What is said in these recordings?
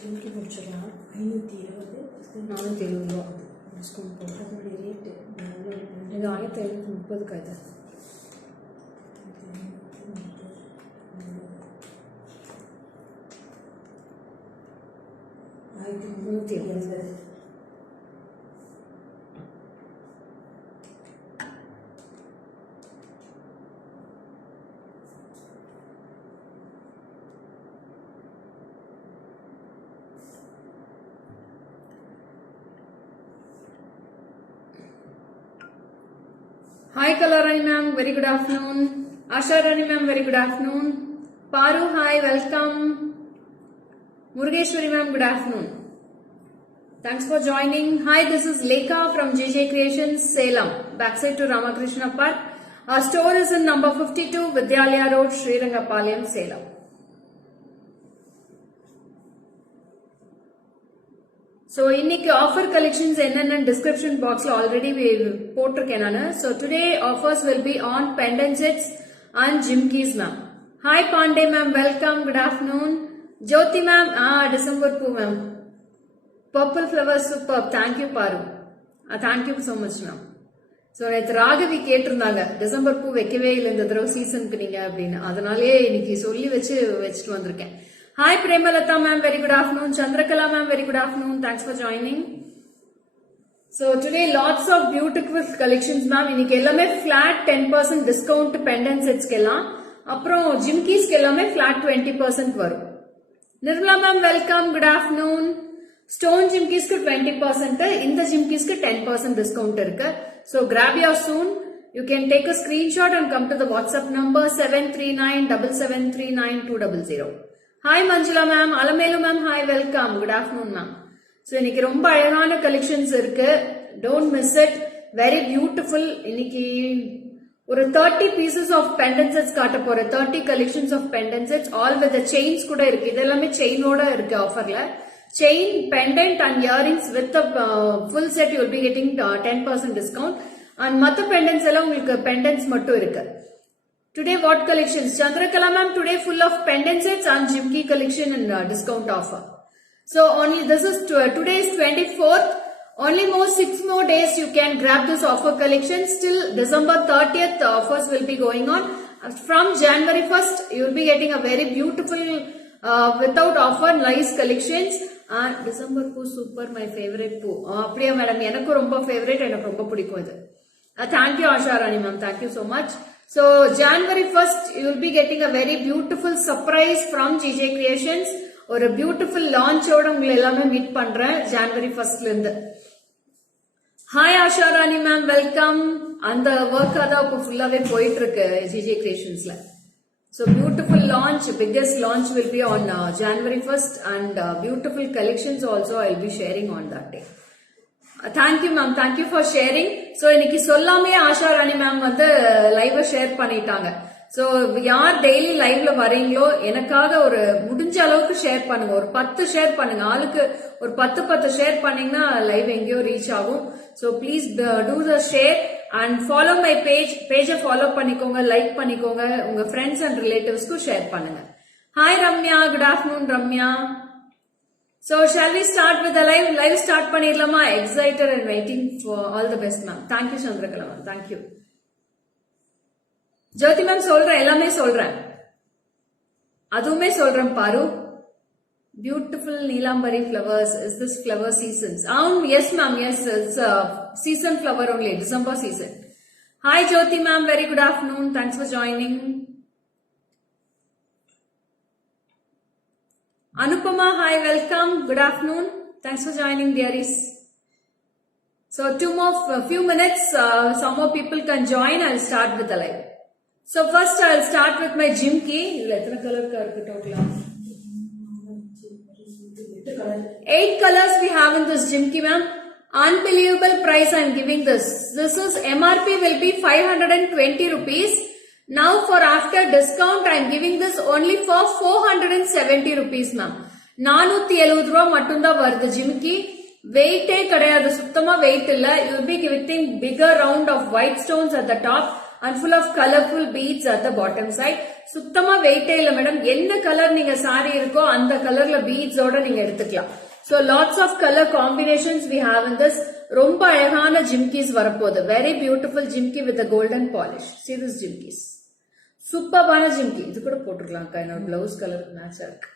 ஜிமிக்கி முடிச்சிடலாம். 520 ரூபா டிஸ்கவுண்ட் போட்டு அதோடைய ரேட்டு இது 1530 காய்து. 1370. Hi Kalarani ma'am, very good afternoon. Asha Rani ma'am, very good afternoon. Paru, hi, welcome. Murugeshwari ma'am, good afternoon. Thanks for joining. Hi, this is Lekha from JJ Creations, Salem, backside to Ramakrishna Park. Our store is in number 52, Vidyalaya Road, Srirangapalayam, Salem. So, இன்னைக்கு offer collections என்னென்ன description box already we போட்டிருக்கேன் நானு. So, today offers will be on pendant sets and jimkis ma'am. Hi Pandey ma'am, welcome, good afternoon. Jyoti ma'am, December 2 ma'am. Purple flowers superb, thank you Paru. Thank you so much ma'am. So, நேற்று ராகவி கேட்டிருந்தாங்க December பூ வைக்கவே இல்லை இந்த தடவை சீசனுக்கு நீங்க அப்படின்னு, அதனாலே இன்னைக்கு சொல்லி வச்சுட்டு வந்திருக்கேன். Hi Premalata ma'am, very good afternoon. Chandrakala ma'am, very good afternoon. Thanks for joining. So today lots of beautiful collections ma'am. இன்னைக்கு எல்லாமே flat 10% discount pendant sets கெல்லாம், அப்புறம் jimkis கெல்லாமே flat 20% வரும். Nirmala ma'am, welcome, good afternoon. Stone jimkis க்கு 20%, இந்த jimkis க்கு 10% discount இருக்கு. So grab yours soon. You can take a screenshot and come to the WhatsApp number 7397739 Hi Manjula ma'am, Alamelu ma'am, hi, welcome, good afternoon ma'am. So இன்னைக்கு ரொம்ப அழகான collections இருக்கு, don't miss it, very beautiful. இன்னைக்கு ஒரு 30 pieces of pendant sets காட்ட போறேன், 30 collections of pendant sets, all with the chains கூட இருக்கு, இதெல்லாமே செயினோட இருக்கு ஆஃபர்ல. Chain, pendant and earrings with the full set you will be getting 10% discount, and மத்த pendants எல்லாம் உங்களுக்கு pendants மட்டும் இருக்கு. Today what collections? Chandrakala ma'am, today full of pendant sets and jimki collection and discount offer. So only this is today is 24th. Only 6 more days you can grab this offer collection. Still December 30th the offers will be going on. From January 1st you will be getting a very beautiful without offer nice collections. And December poo super, my favorite poo. Priya madam, enakku romba favorite, enakku romba pidikum idu. Thank you Asha Rani ma'am, thank you so much. So January 1st you will be getting a very beautiful surprise from JJ Creations. Or a beautiful launch oda ungal ellame meet பண்றேன் January 1st ல இருந்து. Hi Asha Rani ma'am, welcome. அந்த work அத இப்ப ஃபுல்லாவே போயிட்டு இருக்கு JJ Creationsல. So beautiful launch, biggest launch will be on January 1st, and beautiful collections also I will be sharing on that day. Thank you ma'am, thank you for sharing. So இன்னைக்கு சொல்லாமே ஆஷா ராணி ma'am வந்து live share பண்ணிட்டாங்க. So யார் daily லைவ்ல வரீங்களோ எனக்காக ஒரு முடிஞ்ச அளவுக்கு ஷேர் பண்ணுங்க, ஒரு 10 ஷேர் பண்ணுங்க, ஆளுக்கு ஒரு 10 ஷேர் பண்ணீங்கன்னா லைவ் எங்கேயோ ரீச் ஆகும். So please do the share and follow my page follow பண்ணிக்கோங்க, லைக் பண்ணிக்கோங்க, உங்க ஃப்ரெண்ட்ஸ் அண்ட் ரிலேட்டிவ்ஸ்க்கு ஷேர் பண்ணுங்க. Hi Ramya, good afternoon Ramya. So shall we start with the live start பண்ணிரலாமா? Excited and waiting for all the best ma'am. Thank you Chandrakala ma'am, thank you. Jyoti ma'am சொல்றேன், எல்லாமே சொல்றேன், அதுவுமே சொல்றேன் பாரு. Beautiful Neelambari flowers, is this flower seasons? Yes ma'am, yes, it's season flower only, December season. Hi Jyoti ma'am, very good afternoon, thanks for joining. Anupama, hi, welcome, good afternoon, thanks for joining dearies. So few minutes, some more people can join. I'll start with the live. So first I'll start with my jimki. Etna color ka irukku total? 8 colors we have in this jimki ma'am. Unbelievable price I'm giving this. This is MRP will be 520 rupees. Now for after discount I am giving this only for 470 rupees ma'am. 470 ரூபாய் மட்டும் தான் வருது ஜிமிக்கி. வெயிட்டே கிடையாது, சுத்தமா wait இல்ல. You will be getting bigger round of white stones at the top and full of colorful beads at the bottom side. சுத்தமா வெயிட்டே இல்ல மேடம். என்ன கலர் நீங்க saree இருக்கோ அந்த கலர்ல beads ஓட நீங்க எடுத்துக்கலாம். So lots of color combinations we have in this. ரொம்ப அழகான ஜிம்கிஸ் வரப்போகுது. Very beautiful jimki with the golden polish. See this jimkis. சூப்பரான ஜிம்கி. இது கூட போட்டுக்கலாம். என்னோட பிளவுஸ் கலருக்கு மேட்சா இருக்கு.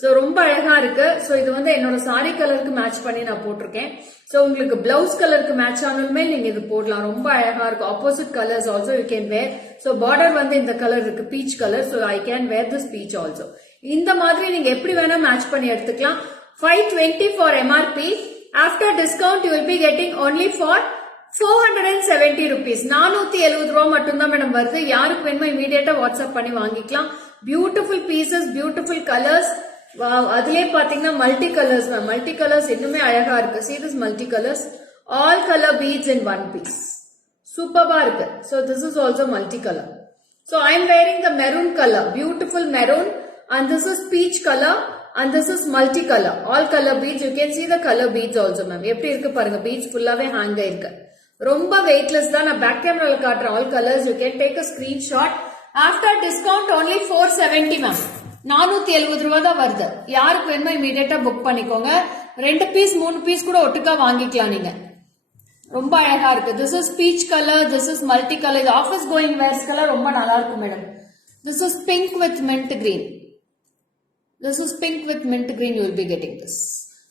சோ ரொம்ப அழகா இருக்கு. சோ இது வந்து என்னோட சாரி கலருக்கு மேட்ச் பண்ணி நான் போட்டிருக்கேன். சோ உங்களுக்கு பிளவுஸ் கலருக்கு மேட்ச் ஆனாலுமே நீங்க இது போடலாம். ரொம்ப அழகா இருக்கு. Opposite colours also you can wear. So border வந்து இந்த கலர் இருக்கு, peach colour. So I can wear this peach also. இந்த மாதிரி நீங்க எப்படி வேணா மேட்ச் பண்ணி எடுத்துக்கலாம். 520 for MRP. After discount you will be getting only for 470 rupees. 470 ரூபாய் மட்டும் தான் மேடம் வருது. யாருக்கு வேணுமோ இமீடியட்டா வாட்ஸ்அப் பண்ணி வாங்கிக்கலாம். Beautiful pieces, beautiful colours. அதுலயே பாத்தீங்கன்னா multi colours ma'am. Multi colours இன்னுமே அழகா இருக்கு. See this multi colors, all color beads in one piece. சூப்பரா இருக்கு. So this is also multi color. So I am wearing the maroon color, beautiful maroon, and this is peach color, and this is multi color, all color beads. You can see the color beads also ma'am. எப்படி இருக்கு பாருங்க, beads ஃபுல்லாவே hang ஆயிருக்கு. ரொம்ப weightless தான். நான் back கேமரால காட்டுறேன். all colors you can take a screenshot. After discount only 470 ma'am. 470 ரூபாய் தான் வருது. யாருக்கு வேணுமோ இமீடியட்டா புக் பண்ணிக்கோங்க. 2 பீஸ் 3 பீஸ் கூட ஒட்டுக்கா வாங்கிக்கலாம் நீங்க. ரொம்ப அழகா இருக்கு. This is peach color, this is multi color. Office going wears colour ரொம்ப நல்லா இருக்கும் madam. This is pink with mint green. This is pink with mint green. You will be getting this.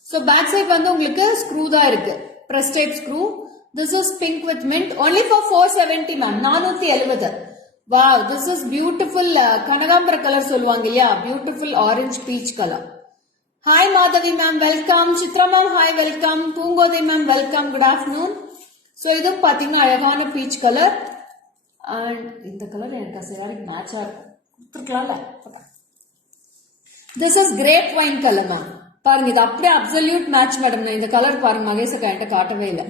So back side வந்து உங்களுக்கு screw தான் இருக்கு. Press type screw. This is pink with mint. Only for 470 ma'am. 470. Wow, this is beautiful Kanagambra color சொல்லுவாங்க இல்லையா? Beautiful orange peach color. Hi Madhavi ma'am, welcome. Chitra ma'am, hi, welcome. Pungodi ma'am, welcome. Good afternoon. So இது பாத்தீங்கன்னா அழகான peach color. And இந்த colour எனக்கு சரியா மேட்சா கொடுத்துருக்கலாம்ல. This is grape wine color ma'am. பாருங்க இது அப்படியே அப்சல்யூட் மேட்ச் மேடம். நான் இந்த கலர் பாருங்க மகேஷ் என்கிட்ட காட்டவே இல்லை.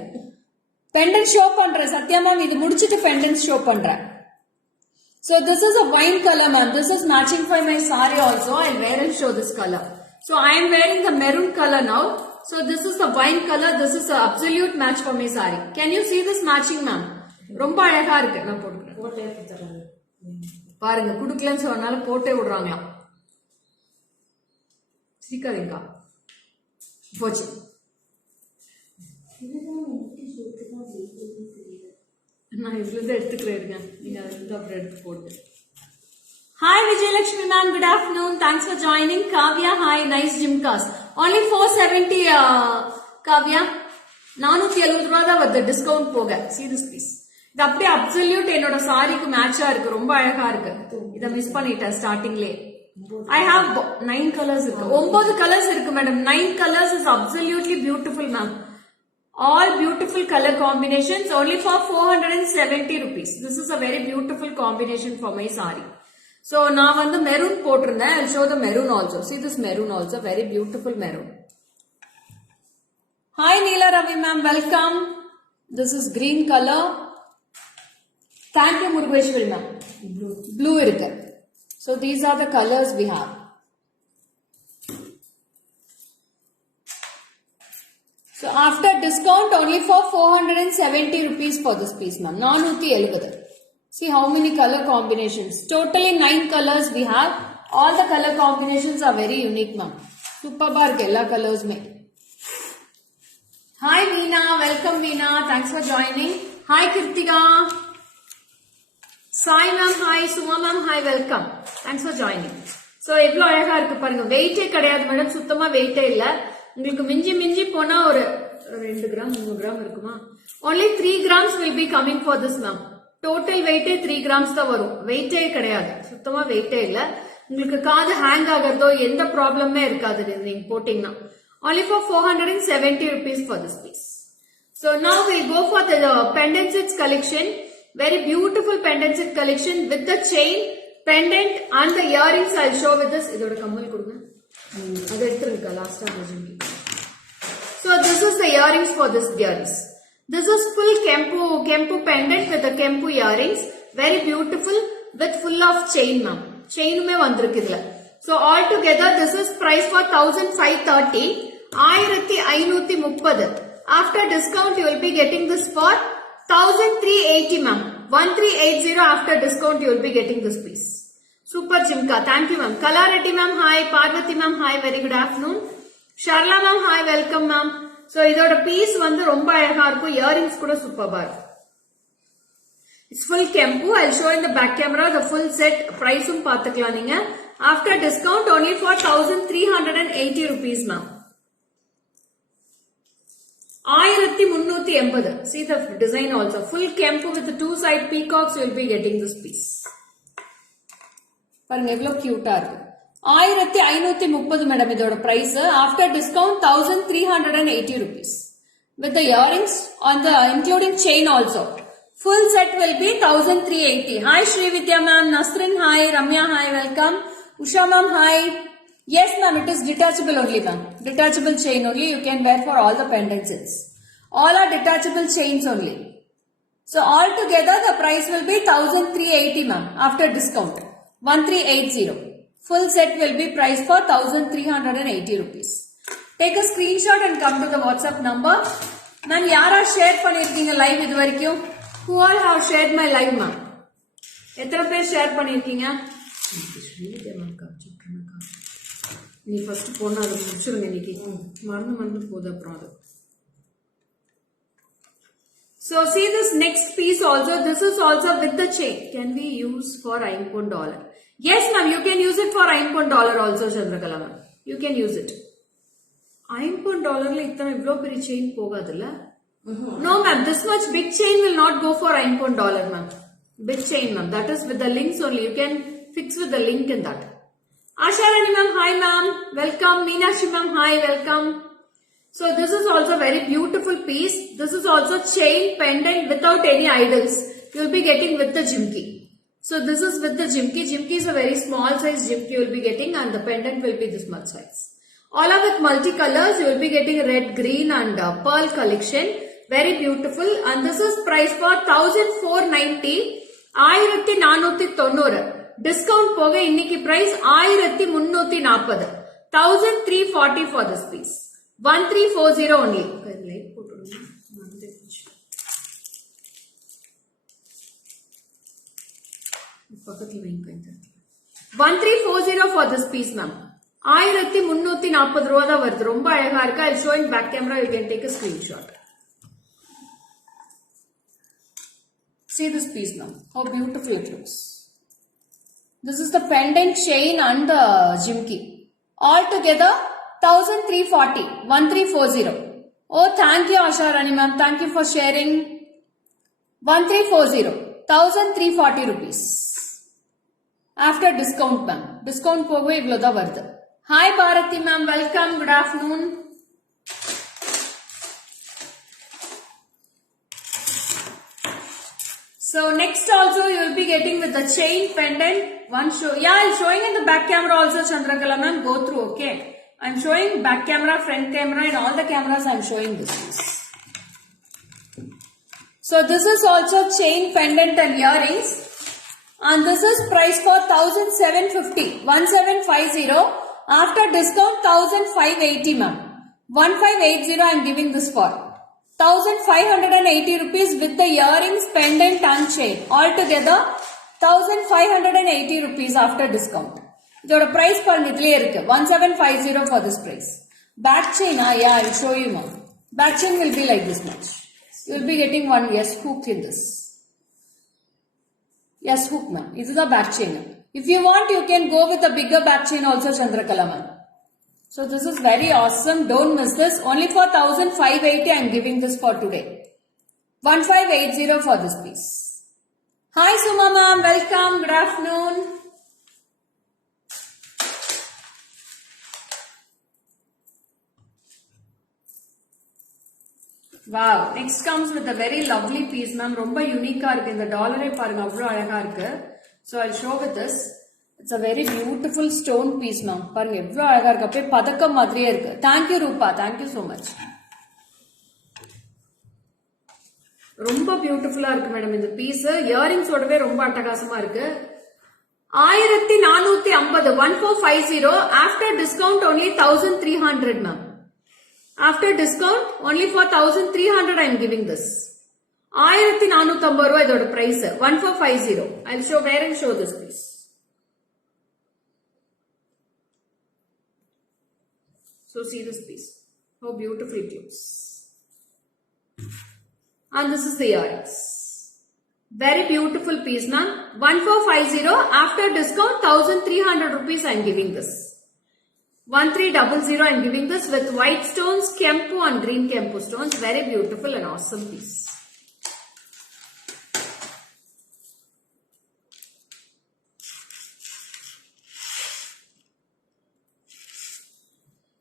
பெண்டன்ட் ஷோ பண்றேன் சத்யா மேம். இது முடிச்சிட்டு பெண்டன்ட் ஷோ பண்றேன். So this is a wine color ma'am. This is matching for my saree also. I'll wear and show this color. So I am wearing the maroon color now. So this is the wine color. This is a absolute match for my saree. Can you see this matching ma'am? ரொம்ப அழகா இருக்கு. நான் போட்டுக்கிறேன். போட்டே கொடுத்துறாங்க பாருங்க, குடுக்கலன்னு சொன்னால போட்டே விடுறாங்களாம். சீக்கிரங்கா போச்சு. நான் இதுல இருந்து எடுத்துக்கிறேன். நீங்க அதுல இருந்து அப்புறம் எடுத்து போடுங்க. Hi Vijayalakshmi ma'am, good afternoon. Thanks for joining. Kavya, hi, nice jimkas. Only 470 Kavya. 470 ரூபாய் தான் வருது டிஸ்கவுண்ட் போக. See this piece. இது அப்படியே அப்சல்யூட் என்னோட சாரிக்கு மேட்சா இருக்கு. ரொம்ப அழகா இருக்கு. இத மிஸ் பண்ணிட்டேன் ஸ்டார்டிங்லே. I have 9 colors இருக்கு. 9 colors இருக்கு madam. 9 colors is absolutely beautiful ma'am. All beautiful color combinations only for 470 rupees. This is a very beautiful combination for my saree. So நான் வந்து maroon போட்டிருந்தேன். I'll show the maroon also. See this maroon also, very beautiful maroon. Hi Neela Ravi ma'am, welcome. This is green color. Thank you Murugeshwari ma'am. Blue இருக்கு. So these are the colors we have. So after discount only for 470 rupees for this piece ma'am. 470. See how many color combinations. Totally 9 colors we have. All the color combinations are very unique ma'am. Superba irukku ella colors mein. Hi Veena, welcome Veena. Thanks for joining. Hi Kirtika. Sai ma'am, hi. Suma ma'am, hi, welcome. Thanks for joining. So எவ்வளவு அழகா இருக்கு பாருங்க. வெயிட்டே கிடையாது madam. சுத்தமா வெயிட்டே இல்ல. உங்களுக்கு மிஞ்சி போனா ஒரு 2 கிராம் 3 கிராம் இருக்குமா? Only 3 grams will be coming for this ma'am. Total weight 3 grams தான் வரும். வெயிட்டே கிடையாது. சுத்தமா வெயிட்டே இல்ல. உங்களுக்கு காது ஹேங் ஆகிறதோ எந்த ப்ராப்ளமே இருக்காது நீங்க போட்டீங்கன்னா. Only for 470 rupees for this piece. So now we'll go for the pendant sets collection. Very beautiful pendant set collection with the chain, pendant and the earrings. I'll show with this. இதோட கம்மல் கொடுங்க. அது எடுத்துருங்க லாஸ்டா முடிஞ்சு. So this is the earrings for this earrings. This is full kempu pendant with the kempu earrings. Very beautiful with full of chain ma'am. Chain में வந்திருக்கு இதுல. So all together this is price for 1530. 1530. After discount you will be getting this for 1380 ma'am. 1380 after discount you will be getting this piece. Super Jimka. Thank you ma'am. Kala Reddy ma'am, hi. Parvati ma'am, hi. Very good afternoon. Sharla ma'am, hi. Welcome ma'am. So இதோட piece வந்து ரொம்ப அழகா இருக்கும். Earrings கூட சூப்பரா இருக்கும். It's full kempu. I'll show in the back camera the full set. Price பாத்துக்கலாம் நீங்க. After discount only for 1380 rupees ma'am. 1380. See the design also. Full kempu with the two side peacocks. You will be getting this piece. பாருங்க எவ்வளவு கியூட்டா இருக்கு. 1530 madam இதோட price. After discount 1380 rupees. With the earrings on the including chain also. Full set will be 1380. Hi Shri Vidya ma'am, Nasrin hi, Ramya hi, welcome. Usha ma'am hi. Yes ma'am, it is detachable only ma'am. Detachable chain only you can wear for all the pendant sets. All are detachable chains only. So all together the price will be 1380 ma'am after discount. 1380. Full set will be priced for 1380 rupees. Take a screenshot and come to the WhatsApp number. Ma'am, yara share பண்ணிருக்கீங்க live இது வரைக்கும்? Who all have shared my live ma'am? எத்தனை பேர் share பண்ணிருக்கீங்க? நீ first போனா அதை முடிச்சிருங்க இன்னைக்கு. மறந்து போகுது அப்புறம் அது. So see this next piece also. This is also with the chain. Can we use for $1? Yes ma'am, you can use it for $1 also Chandrakala ma'am. You can use it. $1 இத்தனை இவ்ளோ பெரிய chain போகாதுல்ல? No ma'am, this much big chain will not go for $1 ma'am. Big chain ma'am. That is with the links only. You can fix with the link in that. Asha Rani ma'am, hi ma'am. Welcome. Meenakshi ma'am, hi. Welcome. So this is also very beautiful piece. This is also chain pendant without any idols. You will be getting with the jimki. So this is with the jimki. Jimki is a very small size jimki you will be getting and the pendant will be this much size. All are with multicolors. You will be getting red, green and pearl collection. Very beautiful and this is priced for 1490. 1490. Discount போக இன்னைக்கு price 1340. 1340 for this piece. 1340 only. பக்கத்துல வைங்க. 1340 for this piece ma'am. 1340 ரூபாய் தான் வருது. ரொம்ப அழகா இருக்கு. I'll show in back camera. You can take a screenshot. See this piece now. How beautiful it looks. This is the pendant chain and the jimki. All together 1340. 1340. Oh, thank you Asha Rani ma'am. Thank you for sharing. 1340. 1340 rupees. After discount ma'am. Discount போக இவ்வளவுதான் வருது. Hi Bharati ma'am. Welcome. Good afternoon. So next also you will be getting with the chain pendant. One show. Yeah, I'm showing in the back camera also Chandrakala ma'am. Go through, okay. I'm showing back camera, front camera and all the cameras I'm showing this piece. So this is also chain pendant and earrings. And this is priced for 1750. 1750. After discount 1580 ma'am. 1580 I'm giving this for. 1580 rupees with the earrings, pendant and chain. All together 1580 rupees after discount. இதோட price பாருங்க இதுலயே இருக்கு. 1750 for this price. Back chain, yeah, I'll show you ma'am. Back chain will be like this much. You will be getting one yes hook in this. Yes hook ma'am. This is the back chain. If you want, you can go with a bigger back chain also Chandrakala ma'am. So this is very awesome. Don't miss this. Only for 1580 I am giving this for today. 1580 for this piece. Hi Suma ma'am. Welcome. Good afternoon. Wow. Next comes with a very lovely piece ma'am. ரொம்ப யூனிக்கா இருக்கு. இந்த டாலரே பாருங்க அவ்வளவு அழகா இருக்கு. So I'll show with this. It's a very beautiful stone piece ma'am. பாருங்க எவ்வளவு அழகா இருக்கு. அப்படியே பதக்கம் மாதிரியே இருக்கு. Thank you Rupa. Thank you so much. ரொம்ப பியூட்டிஃபுல்லா இருக்கு மேடம் இந்த பீஸ். இயரிங்ஸ் ஓடவே ரொம்ப அட்டகாசமா இருக்கு. 1450. 1450. After discount only 1300 ma'am. After discount only for 1300 I am giving this. 1450 ரூபாய் இதோட price 1450. I'll show where and show this piece. So see this piece. How beautiful it looks. And this is the earrings. Very beautiful piece, ma'am. 1450 after discount 1300 rupees I am giving this. 1300 I am giving this with white stones, kempu and green kempu stones. Very beautiful and awesome piece.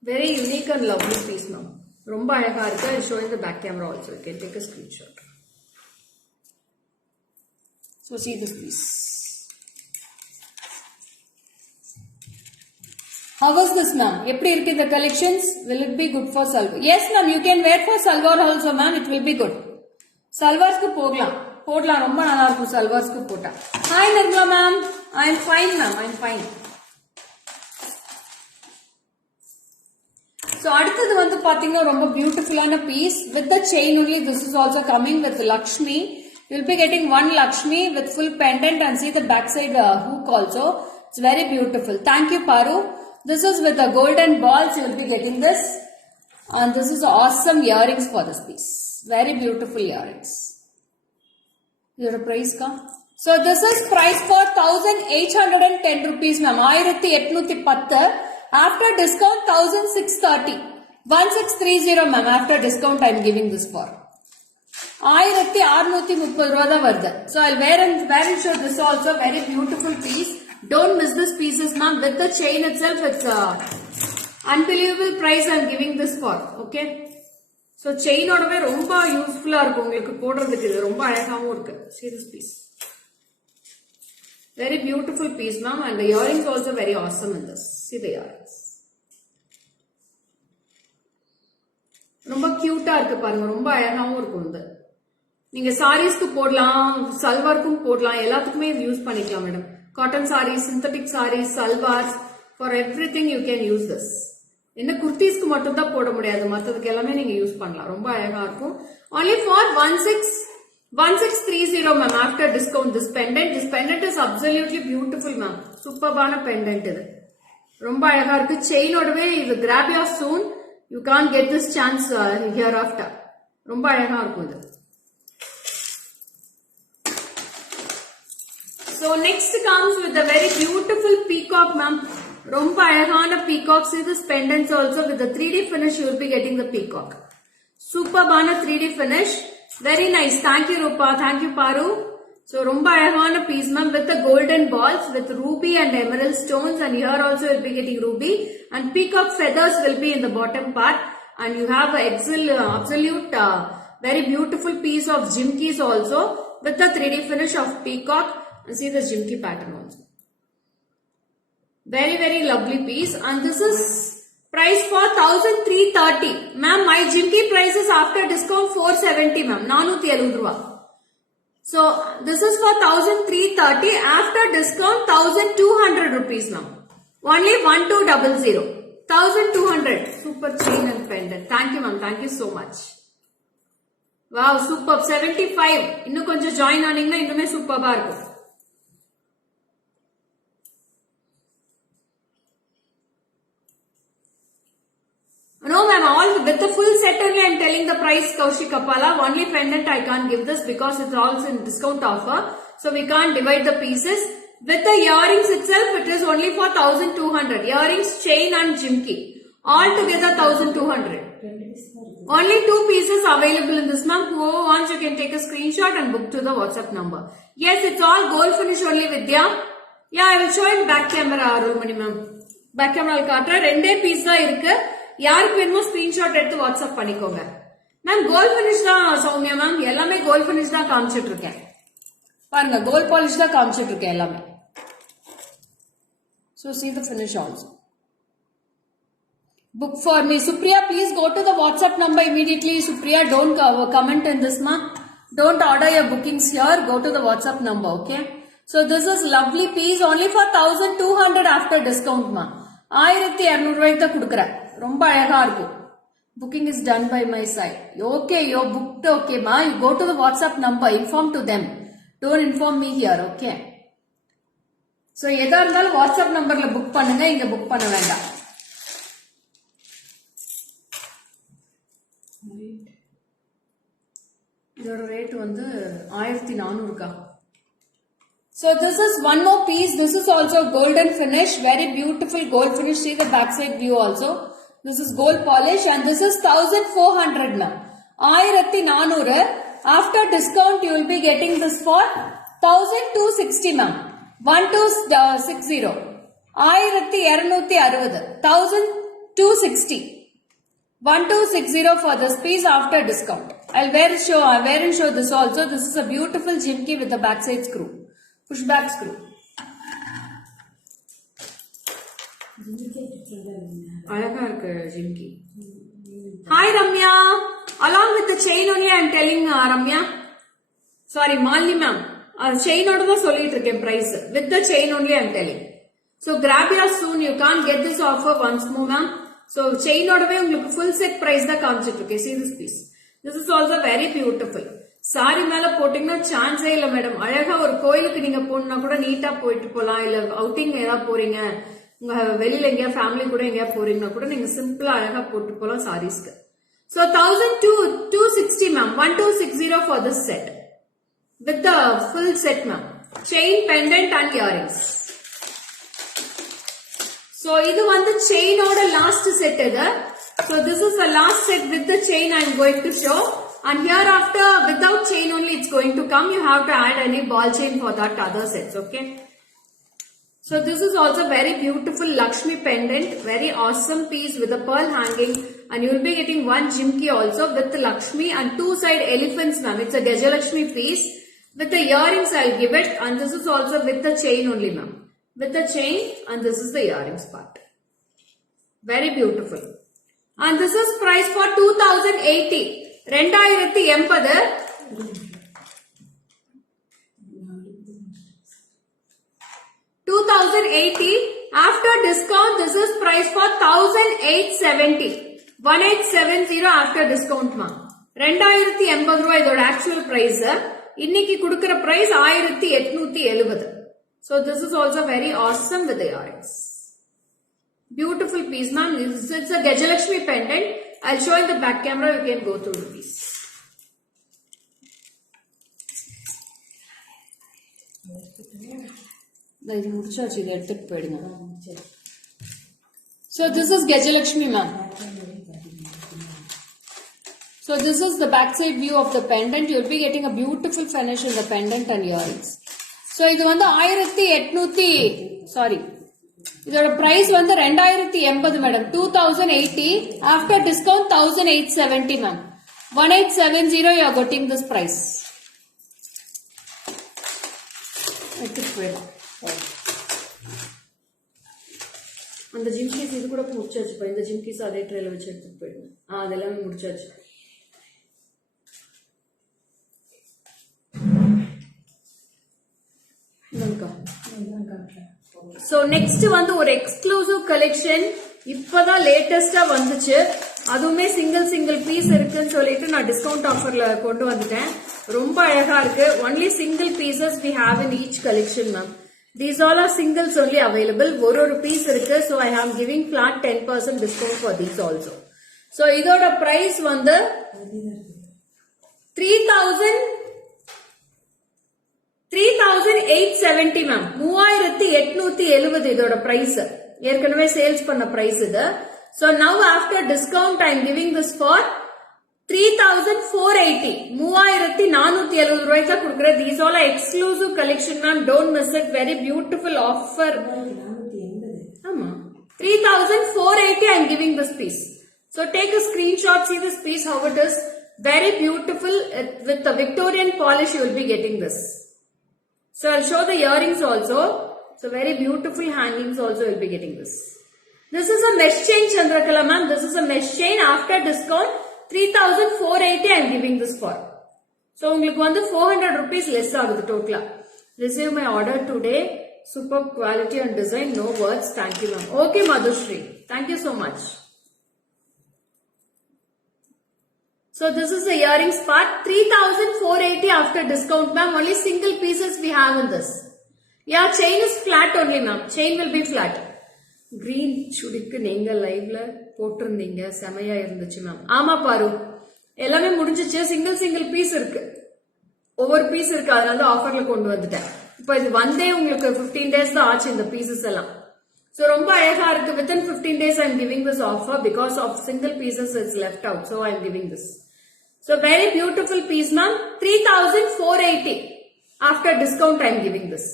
Very unique and lovely piece now. Romba alaga irukku. I am showing the back camera also. You can take a screenshot. So see this piece. How was this, ma'am? Eppadi irukku the collections? Will it be good for salwar? Yes, ma'am. You can wear for salwar also, ma'am. It will be good. Salwars ku poglam. Podla romba nalla irukum salwars ku pota. Hi Nirmala ma'am. I am fine, ma'am. I am fine. So அடுத்தது வந்து பாத்தீங்கன்னா ரொம்ப பியூட்டிஃபுல்லான piece with the chain only. This is also coming with Lakshmi. You will be getting one Lakshmi with full pendant and see the backside hook also. It's very beautiful. Thank you, Paru. This is with the golden balls. You will be getting this. And this is awesome earrings for this piece. Very beautiful earrings. Is there a price ka? So this is price for 1810 rupees, ma'am. 1810. After discount 1630. 1630, ma'am. After discount I am giving this for. 1630 ரூபாய் தான் வருது. So I'll wear and show this also. Very beautiful piece. Don't miss this pieces, ma'am. With the chain itself, it's unbelievable price I'm giving this for. Okay. So chain ஓடவே ரொம்ப யூஸ்ஃபுல்லா இருக்கும் உங்களுக்கு போடுறதுக்கு. இது ரொம்ப அழகாவும் இருக்கு. See this piece. Very beautiful piece, ma'am. And the earrings also very awesome in this. See the earrings. ரொம்ப கியூட்டா இருக்கு பாருங்க. ரொம்ப அழகாவும் இருக்கும் இது. நீங்க சாரீஸ்க்கு போடலாம், சல்வார்க்கும் போடலாம், எல்லாத்துக்குமே யூஸ் பண்ணிக்கலாம் madam. Cotton saris, synthetic saris, salwars, for everything you can use this. என்ன குர்த்திஸ்க்கு மட்டும் தான் போட முடியாது, மற்றதுக்கு எல்லாமே நீங்க யூஸ் பண்ணலாம். ரொம்ப அழகா இருக்கும். only for 1630 ma'am after discount. This pendant is absolutely beautiful, ma'am. சூப்பர்பான pendant இது. ரொம்ப அழகா இருக்கு. செயினோடவே இது grab your soon. You can't get this chance hereafter. ரொம்ப அழகா இருக்கும் இது. So next comes with the very beautiful peacock, ma'am. Romba ayagana peacock. See this pendants also with the 3D finish. You will be getting the peacock. Superbana 3D finish. Very nice. Thank you, Rupa. Thank you, Paru. So romba ayagana piece, ma'am, with the golden balls with ruby and emerald stones, and here also you will be getting ruby and peacock feathers will be in the bottom part, and you have a absolute very beautiful piece of jimkis also with the 3D finish of peacock. And see the jimki pattern also. Very, very lovely piece. And this is price for 1330. Ma'am, my jimki price is after discount 470, ma'am. 470 rupees. So this is for 1330. After discount 1200 rupees, ma'am. Only 1200. 1200. Super chain and pendant. Thank you, ma'am. Thank you so much. Wow, superb. 75. Innu konja join aaningna innume superb ah irukum. No, ma'am, all with the full set only I am telling the price, Kaushik Kapala. Only pendant I can't give this because it's also in discount offer. So we can't divide the pieces. With the earrings itself, it is only for 1200. Earrings, chain and jimki. All together 1200. Only 2 pieces available in this, ma'am. Whoever wants, you can take a screenshot and book to the WhatsApp number. Yes, it's all gold finish only, Vidya. Yeah, I will show in back camera, Arulmani, ma'am. Back camera will katra. Rende piece da irukku. யாருக்கு வேணுமோ screenshot எடுத்து WhatsApp பண்ணிக்கோங்க. Ma'am gold finish தான் Soumya ma'am. எல்லாமே gold finish தான் காமிச்சிட்டு இருக்கேன். பாருங்க, கோல்ட் பாலிஷ் தான் காமிச்சிட்டு இருக்கேன் எல்லாமே. So see the finish also. Book for me. Supriya, please go to the WhatsApp number immediately. Supriya, don't comment in this, ma. Don't order your bookings here. Go to the WhatsApp number, okay? So this is lovely piece only for 1200 after discount, ma. 1200 ரூபாய்க்கு தான் கொடுக்குறேன். ரொம்ப அழகா இருக்கும். Booking is done by my side. Okay, you're booked. Okay, ma. You go to the WhatsApp number. Inform to them. Don't inform me here. Okay. So, எதா இருந்தாலும் WhatsApp numberல book பண்ணுங்க. இங்க book பண்ண வேண்டாம். இதோட ரேட் வந்து 1400 So this is one more piece. This is also golden finish. Very beautiful gold finish. See the backside view also. This is gold polish and this is 1400 now. 1400. After discount you will be getting this for 1260 ma'am. 1260. 1260. 1260. 1260 for this piece after discount. I'll wear and show this also. This is a beautiful jimki with the backside screw. Pushback screw. அழகா இருக்கு jhumki. Hi Ramya. Along with the chain only I am telling Ramya. Sorry Malini ma'am. Chain oda da solliட்டு இருக்கேன் price. With the chain only I am telling. So grab yours soon. You can't get this offer once more ma'am. So chain ஓடவே உங்களுக்கு full set price தான் காமிச்சிட்டு இருக்கேன். See this piece. This is also very beautiful. Sorry மேல போட்டீங்கன்னா சான்ஸே இல்ல madam. அழகா ஒரு கோயிலுக்கு நீங்க போனா கூட நீட்டா போயிட்டு போலாம். இல்ல அவுட்டிங் ஏதாவது போறீங்க, உங்க வெளியில எங்கயா ஃபேமிலி கூட எங்கயா போறீங்கன்னா கூட நீங்க சிம்பிளா அழகா போட்டு போலாம் சாரீஸ்க்கு. So 1260 ma'am. 1260 for this set with the full set ma'am. Chain, pendant and earrings. So இது வந்து chain ஓட last set இது. So this is the last set with the chain I am going to show. And hereafter, without chain only it's going to come. You have to add any ball chain for that other sets, okay? So this is also very beautiful Lakshmi pendant. Very awesome piece with a pearl hanging. And you will be getting one jimki also with the Lakshmi and two side elephants ma'am. It's a Gajalakshmi piece. With the earrings I'll give it. And this is also with the chain only ma'am. With the chain and this is the earrings part. Very beautiful. And this is price for 2080. 2080. 2080. After discount, this is price for 1870. 1870 after discount ma. 2080 ரூபாய் இதோட actual price. இன்னைக்கு கொடுக்கிற price 1870. So this is also very awesome with the earrings. Beautiful piece ma'am. It's a Gajalakshmi pendant. I'll show in the back camera. You can go through the piece. So this is Gajalakshmi ma'am. So this is the backside view of the pendant. You'll be getting a beautiful finish in the pendant and earrings. So இது வந்து 1800 sorry. இதோட price வந்து 2080 madam. 2080 after discount 1870 ma'am. 1870 you are getting this price. அந்த ஜிம்கீஸ் இது கூட முடிச்சாச்சு. இந்த ஜிம்கீஸ் அதே ட்ரேல வச்சு எடுத்துட்டு போயிடுங்க. அதெல்லாம் முடிச்சாச்சு. So next வந்து ஒரு எக்ஸ்க்ளூசிவ் கலெக்ஷன் இப்பதான் லேட்டஸ்டா வந்துச்சு. அதுவுமே சிங்கிள் பீஸ் இருக்குன்னு சொல்லிட்டு நான் டிஸ்கவுண்ட் ஆஃபர்ல கொண்டு வந்துட்டேன். ரொம்ப அழகா இருக்கு. Only single pieces we have in each collection ma'am. These all are singles only available. ஒரு பீஸ் இருக்கு. So I am giving flat 10% discount for these also. So இதோட price வந்து 3870 ma'am. 3870 இதோட price. ஏற்கனவே சேல்ஸ் பண்ண price இது. So now after discount I am giving this for 3480. 3470 ரூபாய்க்கு தான் கொடுக்கிறேன். These all are exclusive collection ma'am. Don't miss it. Very beautiful offer. ஆமா 3480 I am giving this piece. So take a screenshot. See this piece how it is. Very beautiful with the Victorian polish. You will be getting this. So I'll show the earrings also. So very beautiful hangings also will be getting this. This is a mesh chain Chandrakala ma'am. This is a mesh chain after discount 3480 I am giving this for. So உங்களுக்கு வந்து 400 rupees less ஆகுது டோட்டலா. Receive my order today. Superb quality and design. No words. Thank you ma'am. Okay Madhushri. Thank you so much. So this is the earrings part. 3,480 after discount, ma'am. Only single pieces we have in this. Yeah, chain is flat only, ma'am. Chain will be flat. Green சுடிக்கு நீங்க லைவ்ல போட்டிருந்தீங்க, செமையா இருந்துச்சு ma'am. ஆமா பாரு, எல்லாமே முடிஞ்சிச்சு. Single piece இருக்கு, ஒவ்வொரு பீஸ் இருக்கு, அதனால ஆஃபர்ல கொண்டு வந்துட்டேன். இப்போ இது வந்தே உங்களுக்கு 15 days தான் ஆச்சு இந்த பீசஸ் எல்லாம். So ரொம்ப அழகா இருக்கு. Within 15 days I am giving this offer because of single pieces it's left out. So I am giving this. So very beautiful piece, ma'am. 3,480 after discount I am giving this.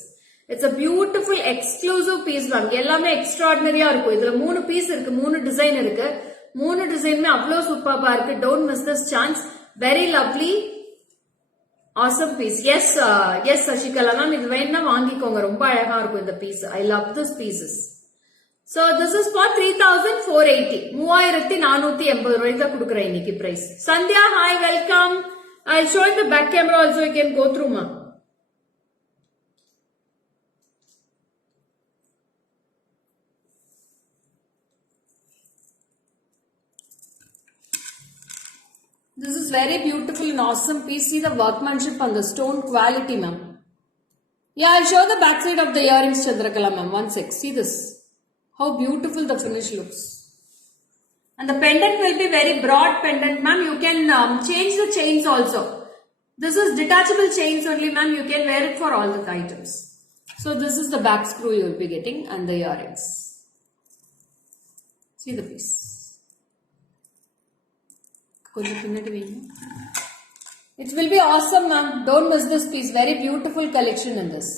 It's a beautiful exclusive piece, ma'am. எல்லாமே எக்ஸ்ட்ராடினரியா இருக்கும். இதுல 3 piece இருக்கு, 3 design இருக்கு. 3 டிசைனுமே அவ்வளவு சூப்பரா இருக்கு. Don't miss this chance. Very lovely, awesome piece. Yes, Sasikala ma'am, இது வேணா வாங்கிக்கோங்க. ரொம்ப அழகா இருக்கும் இந்த piece. I love this pieces. So this is for 3,480. 3,480 ரூபாய்க்கு தான் கொடுக்குறேன் இன்னைக்கு price. Sandhya, hi, welcome. I'll show you the back camera also. You can go through, ma'am. This is very beautiful and awesome piece. See the workmanship and the stone quality, ma'am. Yeah, I'll show the back side of the earrings, Chandrakala, ma'am. 1 sec. See this. How beautiful the finish looks. And the pendant will be very broad pendant, ma'am. You can change the chains also. This is detachable chains only, ma'am. You can wear it for all the items. So this is the back screw you will be getting and the earrings. See the piece. It will be awesome, ma'am. Don't miss this piece. Very beautiful collection in this.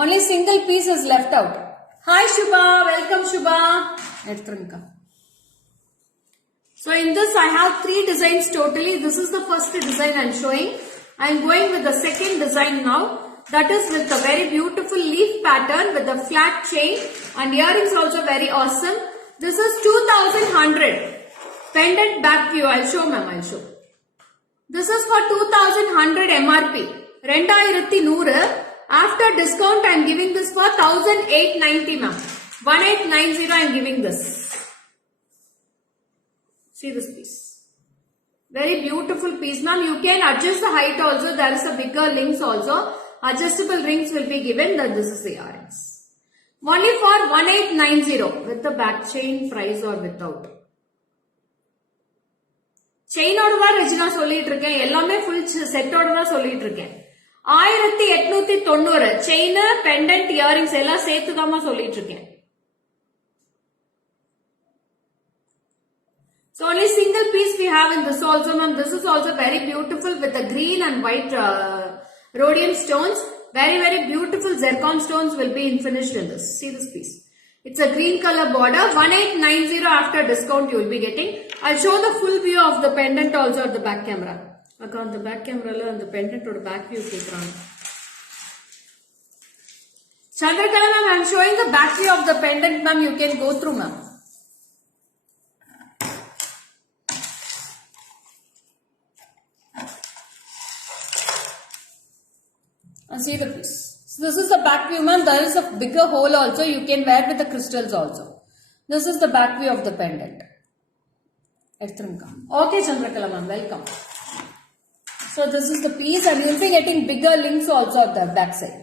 Only single piece is left out. Hi Shubha, welcome Shubha. So in this I have 3 designs totally. This is the first design I am showing. I am going with the second design now. That is with a very beautiful leaf pattern with a flat chain and earrings also very awesome. This is 2,100. Pendant back view. I'll show, ma'am. I'll show. This is for 2,100 MRP. 2,100. After discount, I am giving this for 1,890, ma'am. 1,890 I am giving this. See this piece. Very beautiful piece, ma'am. You can adjust the height also. There is a bigger links also. Adjustable rings will be given. That this is the earrings. Only for 1,890 with the back chain price or without. செயினோட தான் Regina சொல்லிட்டு இருக்கேன். எல்லாமே full செட்டோட தான் சொல்லிட்டு இருக்கேன். 1,890 chain, pendant, earrings எல்லாம் சேர்த்துதாமா சொல்லிட்டு இருக்கேன். So only single piece we have in this also, ma'am. This is also very beautiful with the green and white rhodium stones. Very beautiful zircon stones will be finished in this. See this piece. It's a green color border. 1,890 after discount you will be getting. I'll show the full view of the pendant also at the back camera. On the back camera la the pendant or back view kekranga. Chandrakala ma'am, I'm showing the back view of the pendant, ma'am. You can go through, ma'am. See the piece. So this is the back view, ma'am. There is a bigger hole also. You can wear with the crystals also. This is the back view of the pendant. Okay, Chandrakala ma'am, welcome. So this is the piece and you will be getting bigger links also at the back side.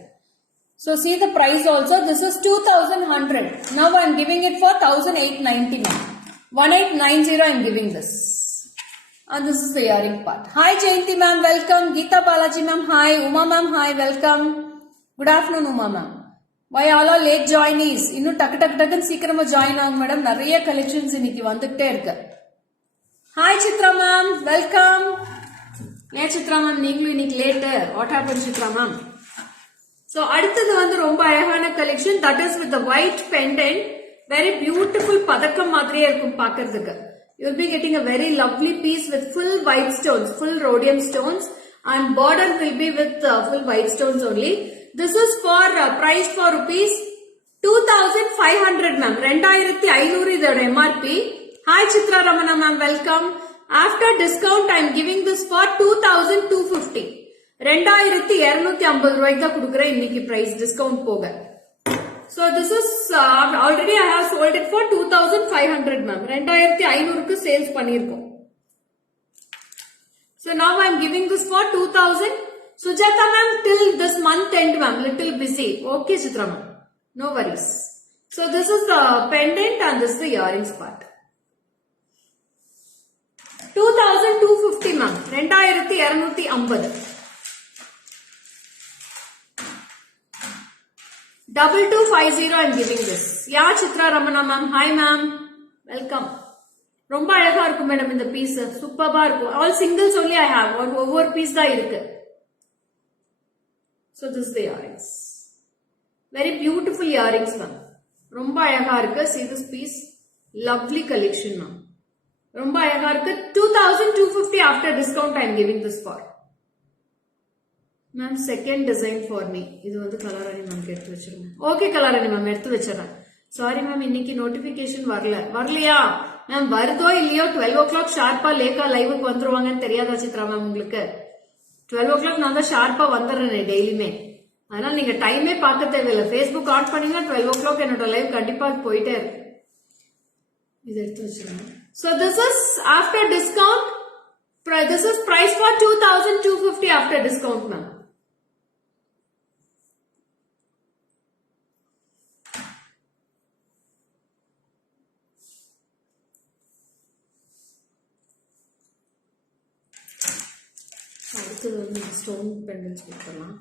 So see the price also. This is 2,100. Now I am giving it for 1,890, ma'am. 1,890 I am giving this. And this is the earring part. Hi Jayanti ma'am, welcome. Geeta Balaji ma'am, hi. Uma ma'am, hi, welcome. Good afternoon Uma ma'am. Why all are late joinees? Innu tak சீக்கிரமா join ஆகும் madam. நிறைய collections இன்னைக்கு வந்துட்டே இருக்கு. Hi Chitra ma'am, welcome. Yeah Chitra ma'am, நீங்களும் இன்னைக்கு late. What happened Chitra ma'am? So அடுத்தது வந்து ரொம்ப அழகான collection, that is with the white pendant. Very beautiful பதக்கம் மாதிரியே இருக்கும் பார்க்கிறதுக்கு. You will be getting a very lovely piece with full white stones, full rhodium stones, and border will be with full white stones only. This is for price for rupees 2,500 ma'am. 2,500 is the MRP. Hi Chitra Ramana ma'am, welcome. After discount I am giving this for 2,250. 2,250 ரூபாய்க்கு தான் கொடுக்கிறேன் இன்னைக்கு price discount போக. So this is already I have sold it for 2,500 ma'am. 2,500 க்கு sales பண்ணிருக்கோம். So now I'm giving this for 2000. Sujata ma'am, till this month end ma'am, little busy. Okay Chitra ma'am, no worries. So this is the pendant and this is the earrings part. 2250 ma'am, 2250. 2250 I'm giving this. Yeah Chitra Ramana ma'am, hi ma'am, welcome. ரொம்ப அழகா இருக்கும் madam இந்த piece, சூப்பரா இருக்கும். All singles only I have, ஒவ்வொரு piece தான் இருக்கு. So this is the earrings. Very beautiful earrings ma'am. ரொம்ப அழகா இருக்கு. See this piece, lovely collection ma'am. ரொம்ப அழகா இருக்கு. 2250 after discount I am giving this for. Ma'am second design for me. இது வந்து கலராணி மேம் எடுத்து வச்சிருங்க. ஓகே கலராணி மேம் எடுத்து வச்சிரறேன். சாரி மேம் இன்னைக்கு நோட்டிபிகேஷன் வரலையா மேம்? வருதோ இல்லையோ 12 o'clock ஷார்ப்பா லேக்கா லைவுக்கு வந்துருவாங்கன்னு தெரியாதா சித்ரா மேம் உங்களுக்கு? 12 o'clock நான் தான் ஷார்ப்பா வந்துடுறேன் டெய்லியுமே. அதனால நீங்க டைமே பார்க்க தேவையில்லை. ஃபேஸ்புக் ஆன் பண்ணீங்கன்னா 12 o'clock என்னோட லைவ் கண்டிப்பா போயிட்டே இருக்கு. இது எடுத்து வச்சிருங்க. So this is after discount. This is price for 2250 after discount ma'am. அடுத்தது வந்து ஸ்டோன் பெண்டல்ஸ் கொடுக்கலாம்.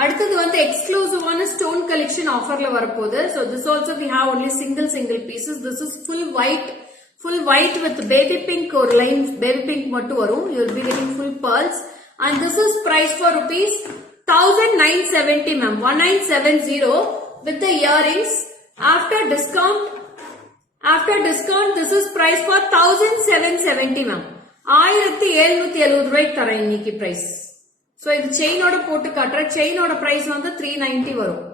அடுத்தது வந்து எக்ஸ்க்ளூசிவான ஸ்டோன் கலெக்ஷன் ஆஃபர்ல வரப்போகுது. So this also we have only single pieces. This is full white with baby pink or line baby pink மட்டும் வரும். You will be getting full pearls and this is price for rupees 1970 ma'am, 1970 with the earrings. After discount this is price for 1770 ma'am. 1770 ரூபாய்க்கு தரேன் இன்னைக்கு price. So இது செயினோட போட்டு காட்டுறேன். செயினோட price வந்து 390 வரும்.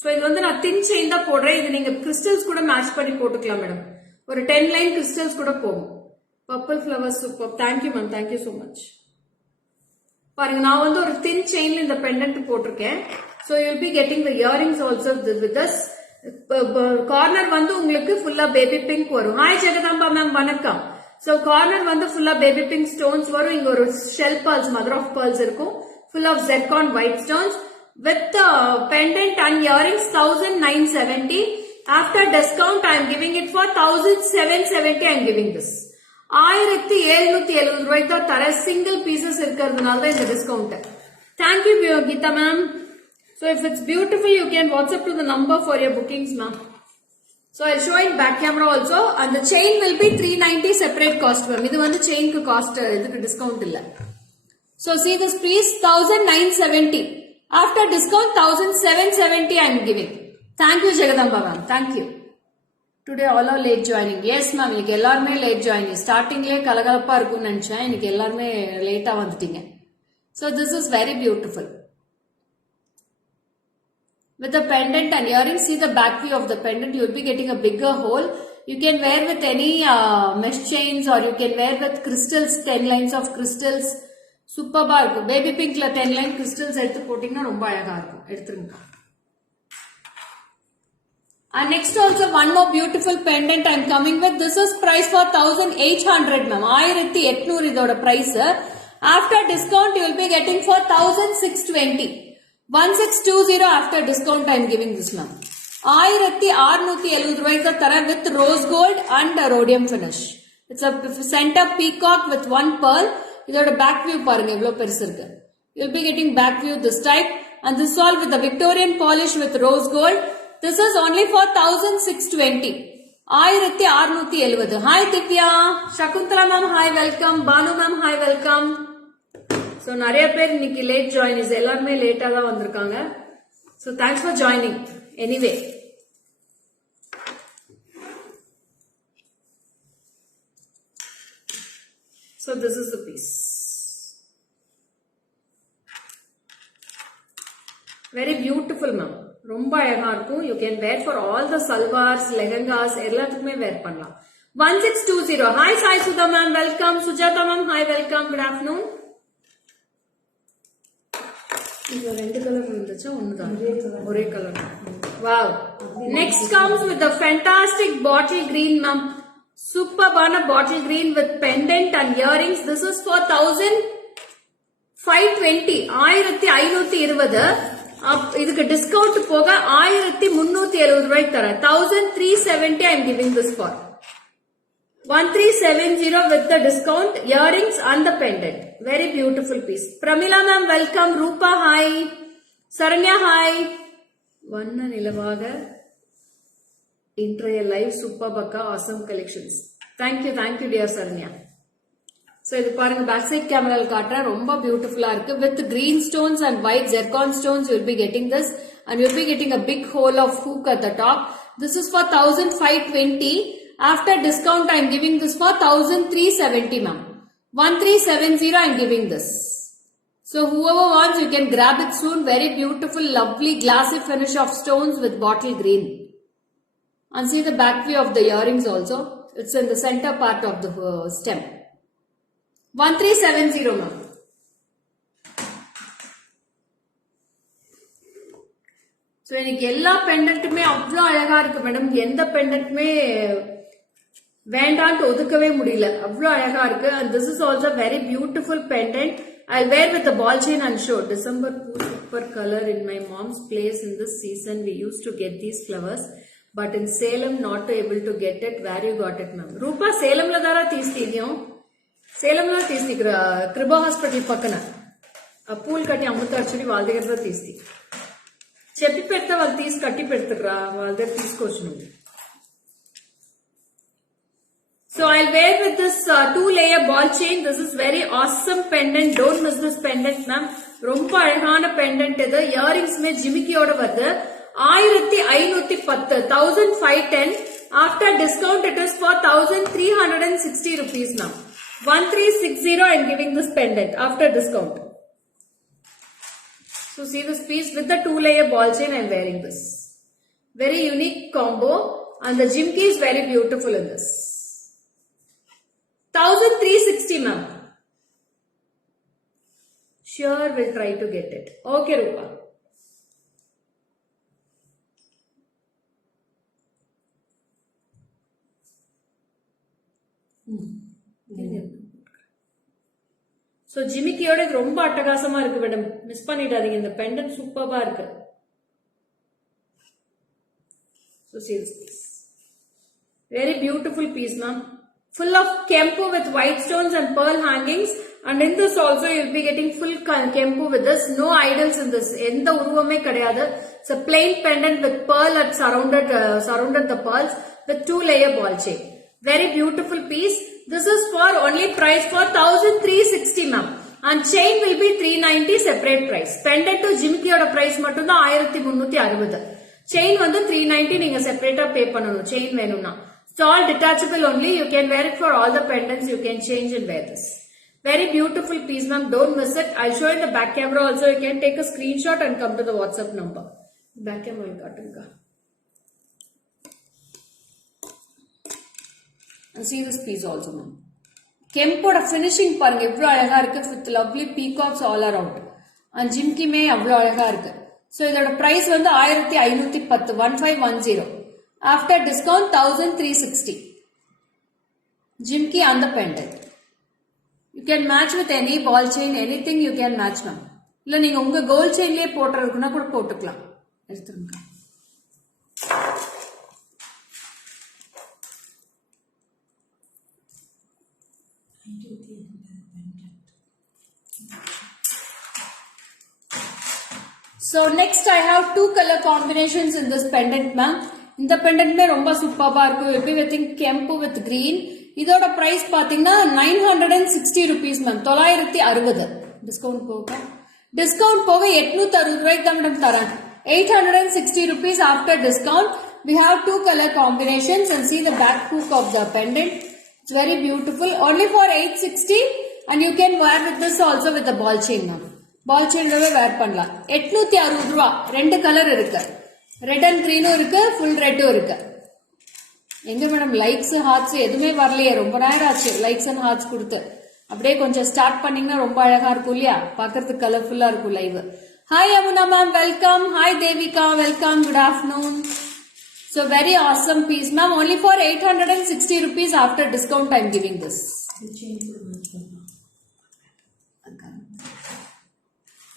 சோ இது வந்து நான் தின் செயின் தான் போடுறேன். இது நீங்க கிறிஸ்டல்ஸ் கூட மேட்ச் பண்ணி போட்டுக்கலாம் மேடம். ஒரு 10 லைன் கிறிஸ்டல்ஸ் கூட போகும். Purple flowers super. Thank you ma'am, thank you so much. பாருங்க நான் வந்து ஒரு தின் செயின்ல இந்த பெண்டன்ட் போட்டிருக்கேன். So you will be getting the earrings also with this. Corner வந்து உங்களுக்கு ஃபுல்லா பேபி பிங்க் வரும். ஹாய் ஜெகதாம்பா மேம் வணக்கம். சோ கார்னர் வந்து ஃபுல்லா பேபி பிங்க் ஸ்டோன்ஸ் வரும். இங்க ஒரு shell pearls, mother of pearls இருக்கும். Full of zircon white stones with pendant and earrings 1970. After discount I am giving it for 1770. I am giving this 1770 ரூபாய்க்கு தான் தர. சிங்கிள் பீசஸ் இருக்கிறதுனால தான் இந்த discount. Thank you Geeta ma'am. So if it's beautiful you can WhatsApp to the number for your bookings ma'am. So I'll show in back camera also and the chain will be 390 separate cost ma'am. இது வந்து செயின்க்கு cost, இதுக்கு discount இல்ல. So see this piece 1970. After discount 1770 I am giving. Thank you Jagadamba ma'am. Thank you. Today all are late joining. Yes ma'am, இன்னைக்கு எல்லாருமே late joining. ஸ்டார்டிங்லயே கலகலப்பா இருக்கும்னு நினைச்சேன். இன்னைக்கு எல்லாருமே லேட்டா வந்துட்டீங்க. So this is very beautiful. With the pendant and earrings, see the back view of the pendant. You will be getting a bigger hole. You can wear with any mesh chains or you can wear with crystals, 10 lines of crystals. சூப்பர்பா இருக்கும். Baby பிங்க்ல 10 line crystals எடுத்து போட்டீங்கன்னா ரொம்ப அழகா இருக்கும். எடுத்துருங்க. And next also one more beautiful pendant I am coming with. This is price for 1800 ma'am. 1800 இதோட price. After discount you will be getting for 1620. 1620 after discount I am giving this ma'am. 1670 ரூபாய்க்கு தான் தரேன் with rose gold and rhodium finish. It's a center peacock with one pearl. இதோட back view பாருங்க எவ்வளவு பெருசு இருக்கு. You'll be getting back view this type and this all with the Victorian polish with rose gold. This is only for 1620. 1670. Hi Divya, Shakuntala ma'am, hi welcome. Banu ma'am, hi welcome. So நிறைய பேர் இன்னைக்கு late joinees, எல்லாருமே லேட்டா தான் வந்திருக்காங்க. So thanks for joining. Anyway. So this is the piece. Very beautiful ma'am. ரொம்ப அழகா இருக்கும். You can wear for all the salwars, lehengas, எல்லாத்துக்குமே wear பண்ணலாம். 1620. Hi Sai Sudha ma'am, welcome. Sujata ma'am, hi welcome. Good afternoon. இதுல ரெண்டு colour இருந்துச்சு, ஒண்ணுதான் ஒரே colour. Wow. Next comes with the fantastic bottle green ma'am. Superbana bottle green with pendant and earrings. This is for 1520. 1520. இதுக்கு discount போக 1370 ரூபாய்க்கு தரேன். 1370 I am giving this for. 1370 with the discount, earrings and the pendant. Very beautiful piece. Pramila ma'am, welcome. Rupa, hi. Saranya, hi. Vanna Nilavaga. Intra live super baka awesome collections. Thank you dear Saranya. So இது பாருங்க back side கேமரால காட்டுறேன். ரொம்ப பியூட்டிஃபுல்லா இருக்கு. With green stones and white zircon stones you will be getting this, and you will be getting a big hole of hook at the top. This is for 1520. After discount I am giving this for 1370 ma'am. 1370 I am giving this. So whoever wants you can grab it soon. Very beautiful lovely glossy finish of stones with bottle green. And see the back view of the earrings also. It's in the center part of the stem. 1370 ma'am. So எனக்கு எல்லா பெண்டன்ட்டுமே அவ்வளோ அழகா இருக்கு madam. எந்த பெண்டன்ட்டுமே வேண்டான்ட்டு ஒதுக்கவே முடியல. அவ்வளோ அழகா இருக்கு. And this is also very beautiful pendant. I'll wear with the ball chain and show. December super color in my mom's place in this season. We used to get these flowers. But in Salem, not able to get it. Where you got it, ma'am? Rupa, Salem la dara teestidiyo. Salem la teesti Kriba Hospital pakkana. A pool katti ammuta actually vaal దగ్గర teesti. Cheppi pedta vaal tees katti pedtara vaal దగ్గర తీసుకోవచ్చును. So I'll wear with this 2-layer ball chain. This is very awesome pendant. Don't miss this pendant, ma'am. ரொம்ப அழகான pendant இது. Earrings में jimiki ஓட வருது. 1510. After discount it is for 1360 rupees now. 1360 I am giving this pendant after discount. So see this piece with the 2-layer ball chain I am wearing this. Very unique combo, and the jimki is very beautiful in this. 1360 ma'am. Sure will try to get it. Okay Rupa. So ஜிமிக்கியோட இது ரொம்ப அட்டகாசமா இருக்கு madam. Miss பண்ணிடாதீங்க. இந்த pendant சூப்பர்பா இருக்கு. So see this piece. Very beautiful piece ma'am. Full of kempu with white stones and pearl hangings, and in this also you will be getting full kempu with this. No idols in this. எந்த உருவமே கிடையாது. It's a plain pendant with pearl at surrounded the pearls with 2-layer ball chain. Very beautiful piece. This is for only price for 1360 ma'am, and chain will be 390 separate price. Pendant to jimki oda price mattum da 1360. Chain vandu 390 neenga separate pay pannanum. Chain venumna. It's all detachable only. You can wear it for all the pendants. You can change and wear this. Very beautiful piece ma'am. Don't miss it. I'll show in the back camera also. You can take a screenshot and come to the WhatsApp number. Back camera will cut. And see this piece also ma'am. Kempoda finishing parunga evlo alaga irukku with lovely peacocks all around. And jimki me avlo alaga irukku. So idoda price vandu 1510 1510. After discount 1360. Jimki and the pendant. You can match with any ball chain, anything you can match ma'am. Illa neenga unga gold chain liye potrukuna kuda potukalam. Eduthrunga. So next I have 2 color combinations in this pendant ma'am. In the pendant mein romba superba irukku. You will be getting kempu with green. Idoda price pathina 960 rupees ma'am. 960. Discount poga. Discount poga 860 rupayku da madam taran. 860 rupees after discount. We have 2 color combinations, and see the back hook of the pendant. It's very beautiful. Only for 860, and you can wear with this also with the ball chain ma'am. Ball chain wear பண்ணலாம். 860 ரூபாய். ரெண்டு colour இருக்கு. Red and கிரீனும் இருக்கு, full ரெட்டும் இருக்கு. எங்க madam likes hearts எதுவுமே வரலையே. ரொம்ப நேரம் ஆச்சு லைக்ஸ் அண்ட் ஹார்ட்ஸ் கொடுத்து. அப்படியே கொஞ்சம் ஸ்டார்ட் பண்ணீங்கன்னா ரொம்ப அழகா இருக்கும் இல்லையா? பாக்குறதுக்கு கலர்ஃபுல்லா இருக்கும் live. Hi Amuna ma'am, welcome. Hi Devika, welcome. Good afternoon. So very awesome piece, ma'am. Only for 860 rupees after discount I'm giving this.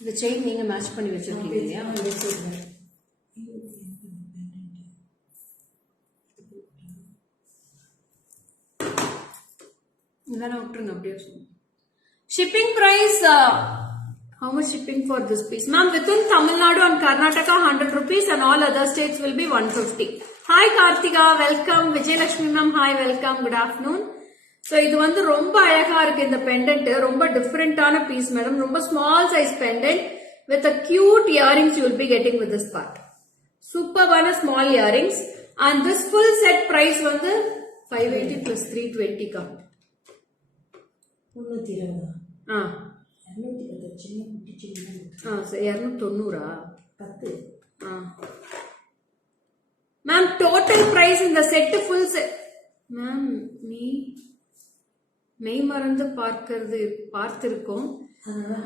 The chain நீங்க மேட்ச் பண்ணி வச்சிருக்கீங்க இல்லையா? இதெல்லாம் விட்டுருங்க அப்படியே சொல்லுங்க. Shipping price, how much shipping for this piece? Ma'am, within Tamil Nadu and Karnataka 100 rupees and all other states will be 150. Hi Karthika, welcome. Vijayalakshmi ma'am, hi, welcome. Good afternoon. So இது வந்து ரொம்ப அழகா இருக்கு இந்த pendant, ரொம்ப டிஃபரெண்டான piece madam. ரொம்ப small size pendant with a cute earrings you will be getting with this part. Superbana small earrings and this full set price வந்து 580 plus 320 come. 320. ஆ 210 சின்ன குட்டி சின்ன. ஆ 290 10. மேம் டோட்டல் பிரைஸ் இந்த செட் ஃபுல் செட். மேம் நீ மெய் மறந்து பார்த்திருக்கோம்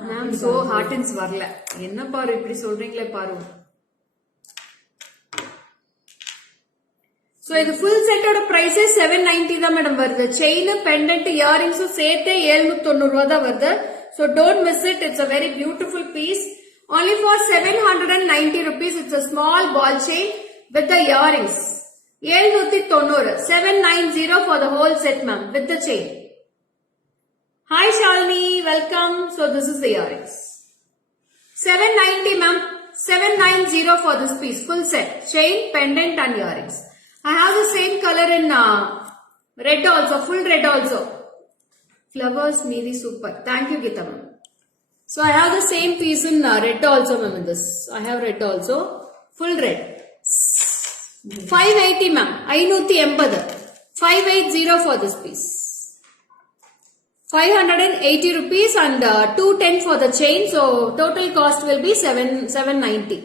ma'am. So Hortons வரல. என்ன பாரு இப்படி சொல்றீங்களே பாரு. சோ இது ஃபுல் செட்டோட பிரைஸ் 790 தான் மேடம் வருது. செயின் பெண்டன்ட் இயரிங்ஸும் சேர்த்தே 790 ரூபா தான் வருது. So don't miss it. It's a very beautiful piece. Only for 790 rupees. It's a small ball chain with the earrings. 790. 790 for the whole set, ma'am, with the chain. Hi Shalini, welcome. So this is the earrings. 790, ma'am. 790 for this piece. Full set. Chain, pendant and earrings. I have the same color in red also. Full red also. Flowers, Needi, super. Thank you, Geeta ma'am. So I have the same piece in red also, ma'am, in this. I have red also. Full red. 580, ma'am. 580. 580 for this piece. 580 rupees and 210 for the chain. So total cost will be 790.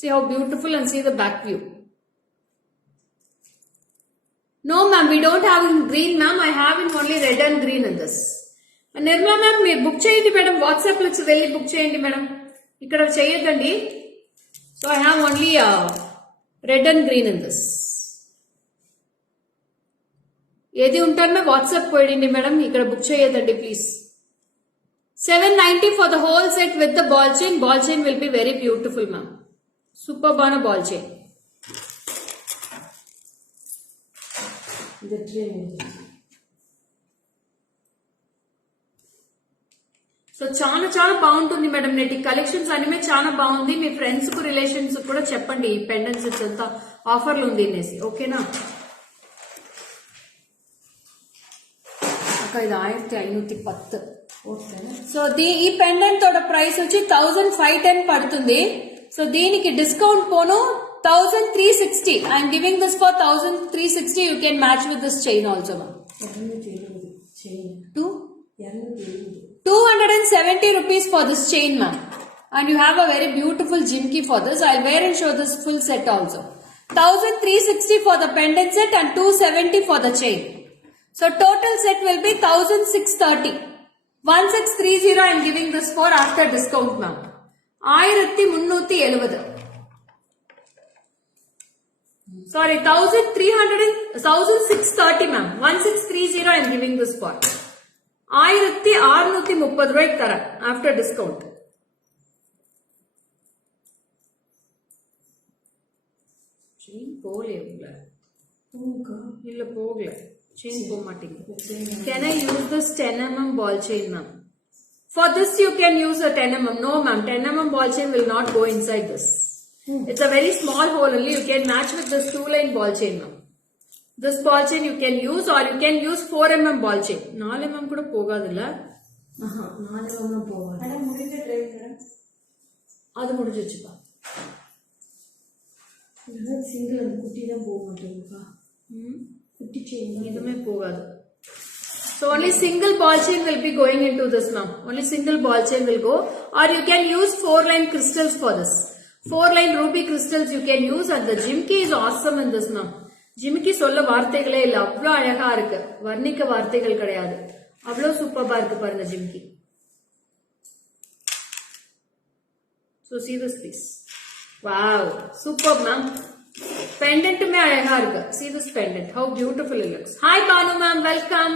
See how beautiful and see the back view. No ma'am, we don't have in green ma'am. I have in only red and green in this. Nirmala ma'am, me book cheyandi madam. WhatsApp lo velli book cheyandi madam. Ikkada cheyadandi. So I have only red and green in this. Edi untanna WhatsApp koyandi madam. Ikkada book cheyadandi please. 790 for the whole set with the ball chain. Ball chain will be very beautiful ma'am. Superbana ball chain. The train. So చాలా బాగుంటుంది madam. నేటి collections అన్ని చాలా బాగుంది. మీ friends కు relations కూడా చెప్పండి ఈ పెండెంట్స్ ఎంత ఆఫర్లు ఉంది అనేసి. ఓకేనా అక్క, ఇది 1510. సో ఈ పెండెంట్ తోట ప్రైస్ వచ్చి 1510 పడుతుంది. సో దీనికి discount phone 1360. I'm giving this for 1360. You can match with this chain also, ma'am. 270 rupees for this chain, ma'am. And you have a very beautiful jimki for this. I'll wear and show this full set also. 1360 for the pendant set and 270 for the chain. So total set will be 1630. 1630 I'm giving this for after discount, ma'am. 1370. Sorry, 1630 ma'am. 1630 I'm giving this for. 1630 ரூபாய்க்கு தரேன் after discount. Chain போகல இல்ல போகல. Chain போக மாட்டேங்குது. Can I use this 10 mm ball chain, ma'am? For this you can use a 10 mm. No ma'am, 10 mm ball chain will not go inside this. It's a very small hole only. You can match with this 2-line ball chain, ma'am. This ball chain you can use or you can use 4 mm ball chain. 4 mm கூட போகாதுல்ல. 4 mm போகாது. அட முடிஞ்ச try madam. அது முடிஞ்சிச்சுப்பா. இது single குட்டி தான் போக மாட்டேங்குதுப்பா. குட்டி செயின் இதுமே போகாது. So only single ball chain will be going into this, ma'am. Only single ball chain will go, or you can use 4-line crystals for this. 4-line ruby crystals you can use, and the jimki is awesome in this, ma'am. Jimki சொல்ல வார்த்தைகளே இல்ல. அவ்வளோ அழகா இருக்கு. வர்ணிக்க வார்த்தைகள் கிடையாது. அவ்வளோ சூப்பரா இருக்கு பாருங்க jhumki. So see this piece. Wow, superb ma'am. Pendant में आएगा इनका. See this pendant, how beautiful it looks. Hi Banu ma'am, welcome.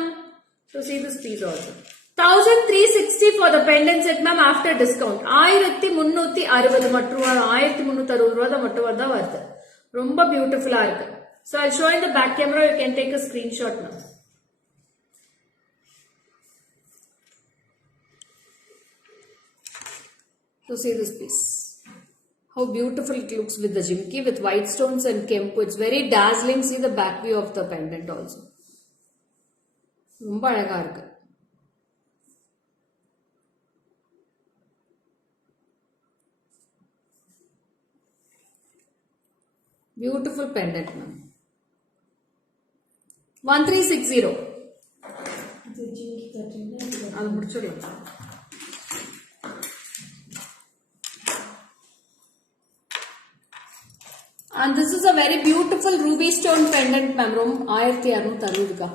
So see this piece also. 1360 for the pendant set ma'am after discount. 1360 மட்டும் 1360 தான் மட்டும் தான் வருது. ரொம்ப பியூட்டிஃபுல்லா இருக்கு. So I'll show in the back camera, you can take a screenshot now. So see this piece. How beautiful it looks with the jimki with white stones and kempu. It's very dazzling. See the back view of the pendant also. ரொம்ப அழகா இருக்கு. Beautiful pendant ma'am. 1360. அது முடிச்சிடலாம். And this is a very beautiful ruby stone pendant ma'am. 1660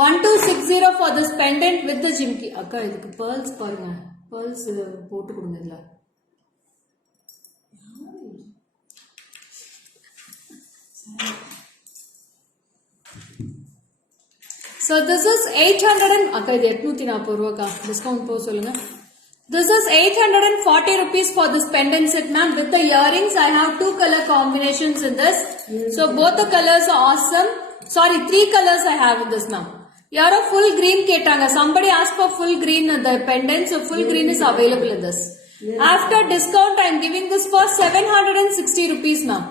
1260 for this pendant with the jimki. அக்கா இதுக்கு pearls பாருங்க. Pearls போட்டு கொடுங்க இதுல. So this is 800 அக்கா இது 840 ரூபாய்க்கா. டிஸ்கவுண்ட் போ சொல்லுங்க. This is 840 rupees for this pendant set ma'am with the earrings. I have 2 color combinations in this. So both the colors are awesome. Sorry, 3 colors I have in this ma'am. Yara full green ketanga. Somebody asked for full green in the pendant. So full green is available in this. After discount I am giving this for 760 rupees ma'am.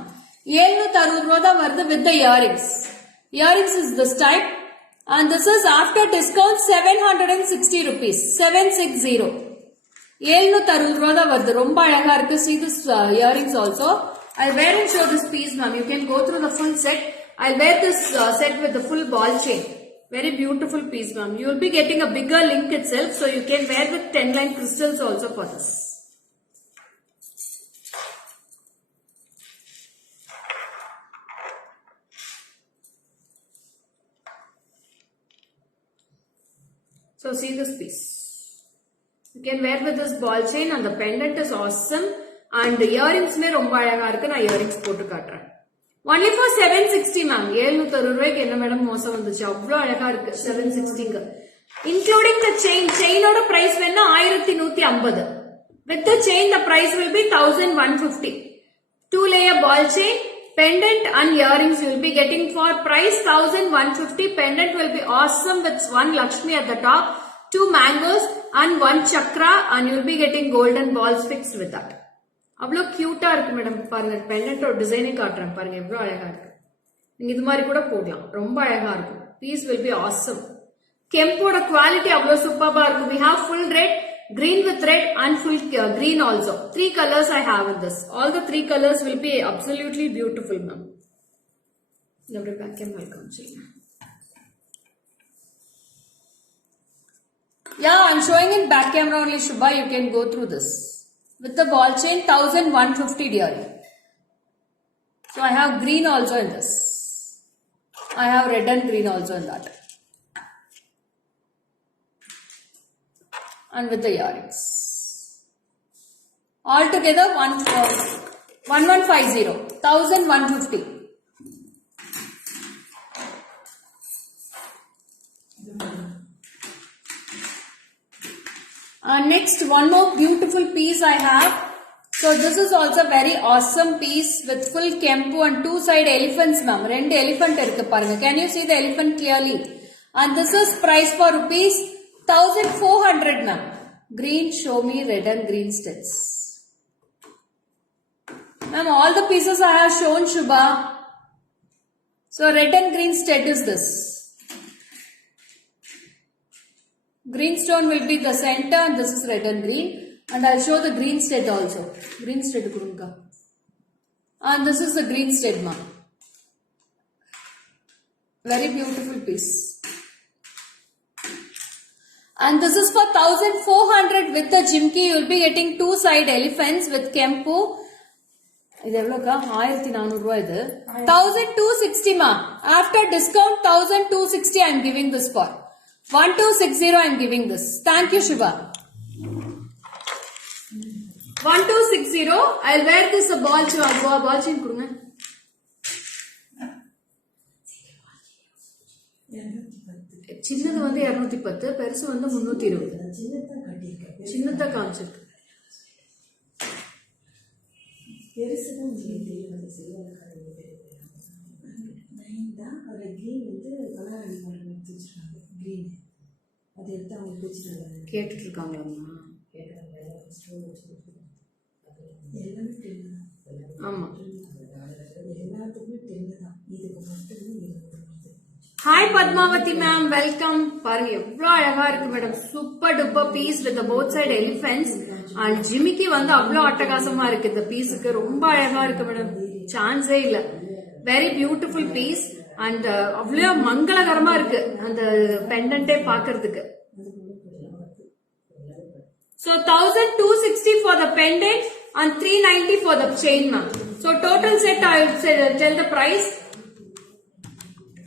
760 ரூபாய் தான் வருது with the earrings. Earrings is this type. And this is after discount 760 rupees. 760. 760 ரூபாய் தான் வருது. ரொம்ப அழகா இருக்கு. See this earrings also. I'll wear and show this piece ma'am. You can go through the full set. I'll wear this set with the full ball chain. Very beautiful piece ma'am. You will be getting a bigger link itself. So you can wear with 10 line crystals also for this. So see this piece. You can wear with this ball chain and the pendant is awesome. And the earrings me romba alaga irukku. Na earrings போட்டு காட்டுறேன். Only for 760 ma'am. 760 ரூபாய்க்கு என்ன madam மோசம் வந்துச்சு. அவ்வளவு அழகா இருக்கு 760க்கு. Including the chain. Chain ஓட price வேணா 1150. With the chain the price will be 1150. 2 layer ball chain, pendant and earrings you will be getting for price 1150. Pendant will be awesome with 1 Lakshmi at the top, 2 mangoes and 1 chakra, and you will be getting golden balls fixed with that. அவ்வளோ கியூட்டா இருக்கு madam. பாருங்க pendant டிசைனே காட்டுறேன் பாருங்க எவ்வளவு அழகா இருக்கு. நீங்க இது மாதிரி கூட போடலாம். ரொம்ப அழகா இருக்கும். Piece will be awesome. கெம்போட குவாலிட்டி அவ்வளோ சூப்பரா இருக்கும். We have full red, green with red and full green also. 3 colors I have in this. All the 3 colors will be absolutely beautiful ma'am. Number back and welcome. Yeah, I'm showing in back camera only Shubha. You can go through this. With the ball chain 1150 dearie. So I have green also in this. I have red and green also in that. And with the earrings. All together 1150. 1150. Next, one more beautiful piece I have. So this is also very awesome piece with full kempu and 2 side elephants ma'am. 2 elephant irukku parunga. Can you see the elephant clearly? And this is price for rupees 1400 ma'am. Green, show me red and green studs. Ma'am, all the pieces I have shown Shubha. So red and green stud is this. Green stone will be the center and this is red and green. And I'll show the green stud also. Green stud kurunga. And this is the green stud ma'am. Very beautiful piece. And this is for 1400 with the jimki. You will be getting 2 side elephants with kempu. இது எவ்வளோக்கா 1400 ரூபாய் இது 1260 ma. After discount 1260 I am giving this for 1260 I am giving this. Thank you Shiva. 1260. I'll wear this a ball chain கொடுங்க. சின்னது வந்து 210, பெருசு வந்து 320. சின்னதா காமிச்சிருக்கு. கேட்டுட்டு இருக்காங்களாம்மா? ஆமா. Hi Padmavati ma'am, welcome. பாருங்க எவ்வளவு அழகா இருக்கு madam. Super duper piece with both side elephants and ஜிமிக்கி வந்து அவ்வளவு அட்டகாசமா இருக்கு. இந்த பீஸுக்கு ரொம்ப அழகா இருக்கு மேடம், சான்ஸே இல்ல. வெரி பியூட்டிஃபுல் பீஸ் அண்ட் அவ்வளவு மங்களகரமா இருக்கு அந்த பெண்டன்டே பாக்குறதுக்கு. So 1260 for the pendant and 390 for the chain, ma'am. So total set, I will tell the price.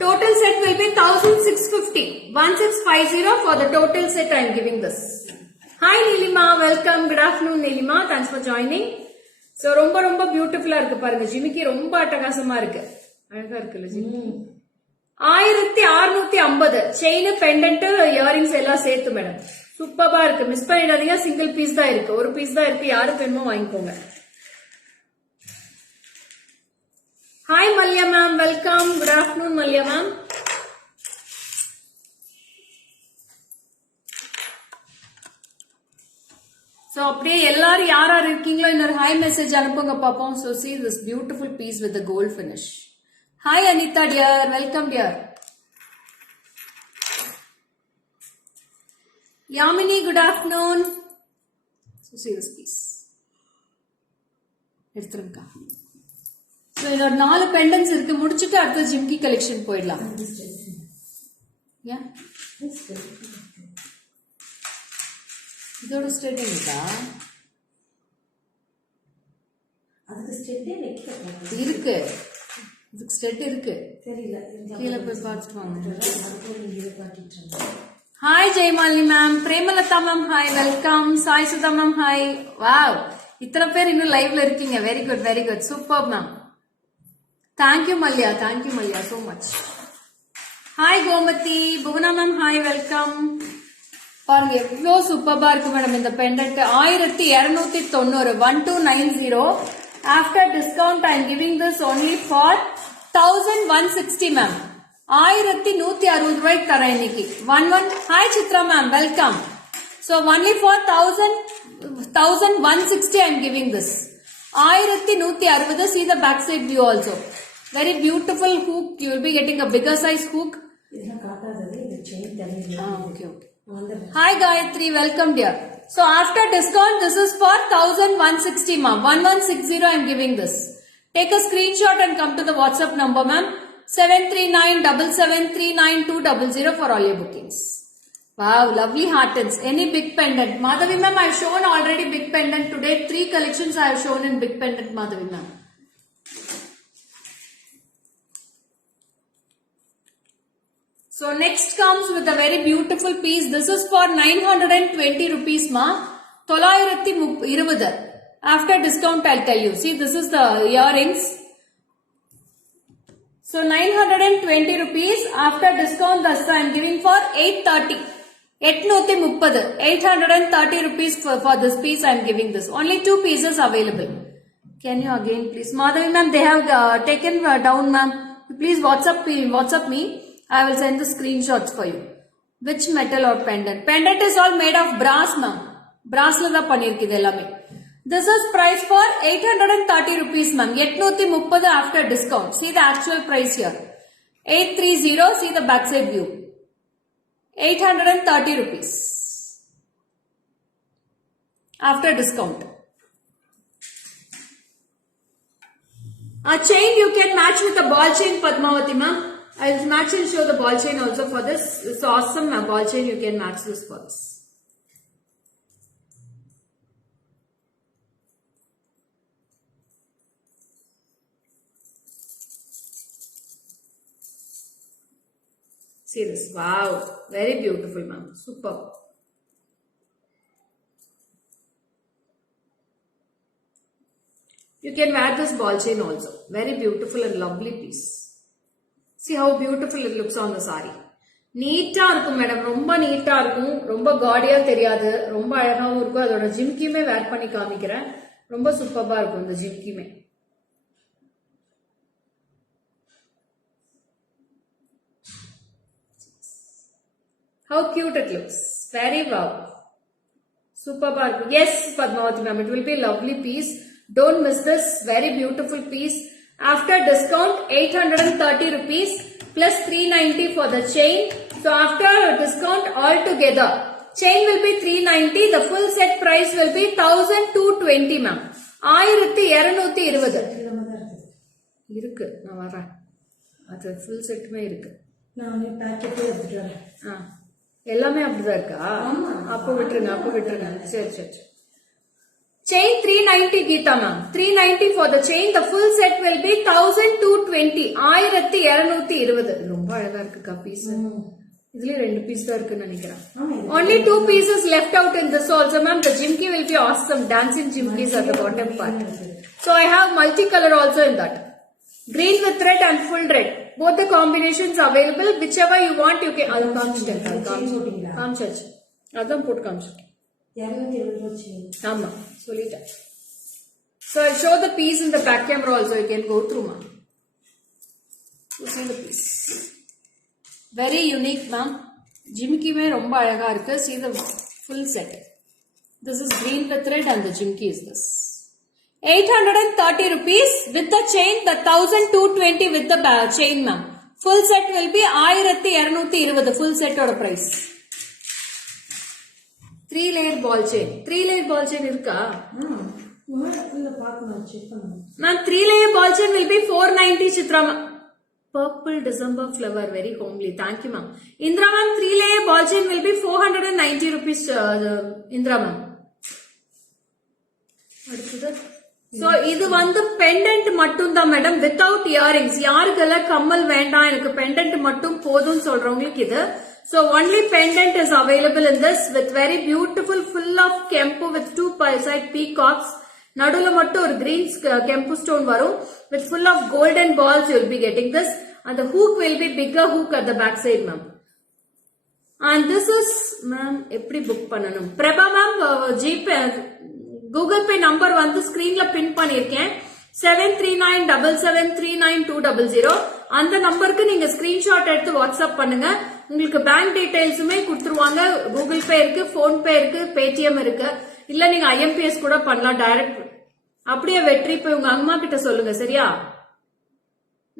Total set will be 1650. 1650 for the total set. I am giving this. Hi Nilima, welcome. Good afternoon Nilima. Thanks for joining. So ரொம்ப பியூட்டிஃபுல்லா இருக்கு பாருங்க. ஜிமிக்கி ரொம்ப அட்டகாசமா இருக்கு. அழகா இருக்குல்ல ஜிமிக்கி. 1650 செயின் பெண்டன்ட் இயரிங்ஸ் எல்லாம் சேர்த்து மேடம். சூப்பரா இருக்கு. மிஸ் பண்ணிடாதீங்க. சிங்கிள் பீஸ் தான் இருக்கு. ஒரு பீஸ் தான் இருக்கு. யாருக்கு வேணுமோ வாங்கிக்கோங்க. Hi Malya ma'am, welcome. Good afternoon Malya ma'am. So அப்படியே எல்லாரும் யார் யார் இருக்கீங்களோ இன்னொரு ஹாய் மெசேஜ் அனுப்புங்க பாப்போம். So see this beautiful piece with the gold finish. Hi Anita dear, welcome dear. Yamini, good afternoon. So see this piece. எடுத்துருங்க. சோ இதோட 4 பெண்டன்ஸ் இருக்கு. முடிச்சிட்டு அடுத்த ஜிம்கி கலெக்ஷன் போயிடலாம். இதோட ஸ்ட்ரெயிட்டிங் இருக்கா? அதுக்கு ஸ்ட்ரெயிட்டே வைக்க இருக்கு. இதுக்கு ஸ்ட்ரெயிட் இருக்கு. தெரியல. கீழே போய் பார்த்துப்பாங்க. Hi Jayamalini ma'am, Premalatha ma'am hi, welcome. Sai Sudha ma'am hi. Wow, இத்தனை பேர் இன்னும் லைவ்ல இருக்கீங்க. Very good, very good, super ma'am. Thank you Malya, thank you Malya so much. Hi Gomathi, Bhuvana ma'am hi, welcome. பாருங்க எவ்வளோ சூப்பர்பா இருக்கு மேடம் இந்த pendant. 1290, 1290. After discount I am giving this only for 1160 ma'am. 1160 ரூபாய்க்கு தரேன் இன்னைக்கு. 11. Hi Chitra ma'am, welcome. So only for 1160 I am giving this. 1160. See the back side view also. Very beautiful hook. You will be getting a bigger size hook. Okay. Hi Gayatri, welcome dear. So after discount this is for 1160 ma'am. 1160 I am giving this. Take a screenshot and come to the WhatsApp number ma'am. 73977399200 for all your bookings. Wow, lovely heartens. Any big pendant? Madhavi ma'am, I have shown already big pendant today. 3 collections I have shown in big pendant, Madhavi ma'am. So next comes with a very beautiful piece. This is for 920 rupees ma. 920. After discount I'll tell you. See, this is the earrings. So 920 rupees. After discount thus I am giving for 830. 830. 830 rupees for this piece I am giving this. Only 2 pieces available. Can you again please? Madhavi ma'am, they have taken down ma'am. Please WhatsApp me. I will send the screenshots for you. Which metal or pendant? Pendant is all made of brass ma'am. Brass la da panirukku ellame. This is price for 830 rupees ma'am. 830 after discount. See the actual price here. 830. See the backside view. 830 rupees. After discount. A chain you can match with a ball chain, Padmavati ma'am. I'll match and show the ball chain also for this. It's awesome ball chain. You can match this for this. See this. Wow. Very beautiful ma'am. Super. You can wear this ball chain also. Very beautiful and lovely piece. See how beautiful it looks on the saree. நீட்டா இருக்கும் madam, ரொம்ப நீட்டா இருக்கும், ரொம்ப காடியா தெரியாது, ரொம்ப அழகாவும் இருக்கும். அதோட ஜிம்கியுமே வேர் பண்ணி காமிக்கிறேன். ரொம்ப சூப்பர்பா இருக்கும் இந்த ஜிம்கியுமே. How cute it looks. Very wow. Superb. Yes, Padmavati ma'am, it will be a lovely piece. Don't miss this. Very beautiful piece. After discount, 830 rupees plus 390 for the chain. So after discount altogether, chain will be 390. The full set price will be 1220 ma'am. 1220. இருக்கு, நான் வரேன். அது full setமே இருக்கு. நான் பேக்கெட்டே எடுத்துட்டு வரேன். எல்லாமே அப்படிதான் இருக்கா? அப்ப விட்டுருங்க. சரி. Chain 390 Geeta ma'am. 390 for the chain. The full set will be 1220. 1220. ரொம்ப அழகா இருக்குக்கா பீஸ். இதுல 2 பீஸ் தான் இருக்குன்னு நினைக்கிறேன். Only 2 pieces left out in this also ma'am. The jimki will be awesome. Dancing jimkis at the bottom part. So I have multicolor also in that. Green with red and full red. Both the combinations available. Whichever you want, you can. I'll காமிச்சாச்சு. அதான் போட்டு காமிச்சு. ஆமா சொல்லிட்டேன். So I'll show the piece in the back camera also. You can go through ma'am. You see the piece. Very unique ma'am. ஜிம்கிமே ரொம்ப அழகா இருக்கு. See the full set. This is green with red and the jimki is this. 830 rupees with the chain, the 1220 with the chain ma'am. Full set will be 1220. Full set oda price. 3 layer ball chain. 3 layer ball chain irukka? Ma'am, 3 layer ball chain will be 490 Chitra ma'am. Purple December flower, very homely. Thank you ma'am. Indra ma'am, 3 layer ball chain will be 490 rupees Indra ma'am. So இது வந்து pendant மட்டும் தான் madam, without earrings. யாருக்கெல்லாம் கம்மல் வேண்டாம், எனக்கு pendant மட்டும் போதும் சொல்றவங்களுக்கு இது. So only pendant is available in this with very beautiful full of kempu with 2 side peacocks. நடுவுல மட்டும் ஒரு green kempu stone வரும் with full of golden balls. You will be getting this and the hook will be bigger hook at the back side ma'am. And this is ma'am எப்படி book பண்ணனும்? Prabha ma'am GPay Google Pay number வந்து ஸ்கிரீன்ல பின் பண்ணிருக்கேன். 7397739200. அந்த நம்பருக்கு நீங்க screenshot எடுத்து WhatsApp பண்ணுங்க. உங்களுக்கு பேங்க் டீடைல்ஸுமே கொடுத்துருவாங்க. Google Pay இருக்கு, Phone Pay இருக்கு, Paytm இருக்கு. இல்ல நீங்க IMPS கூட பண்ணலாம் டைரக்ட். அப்படியே வெற்றி போய் உங்க அம்மா கிட்ட சொல்லுங்க சரியா?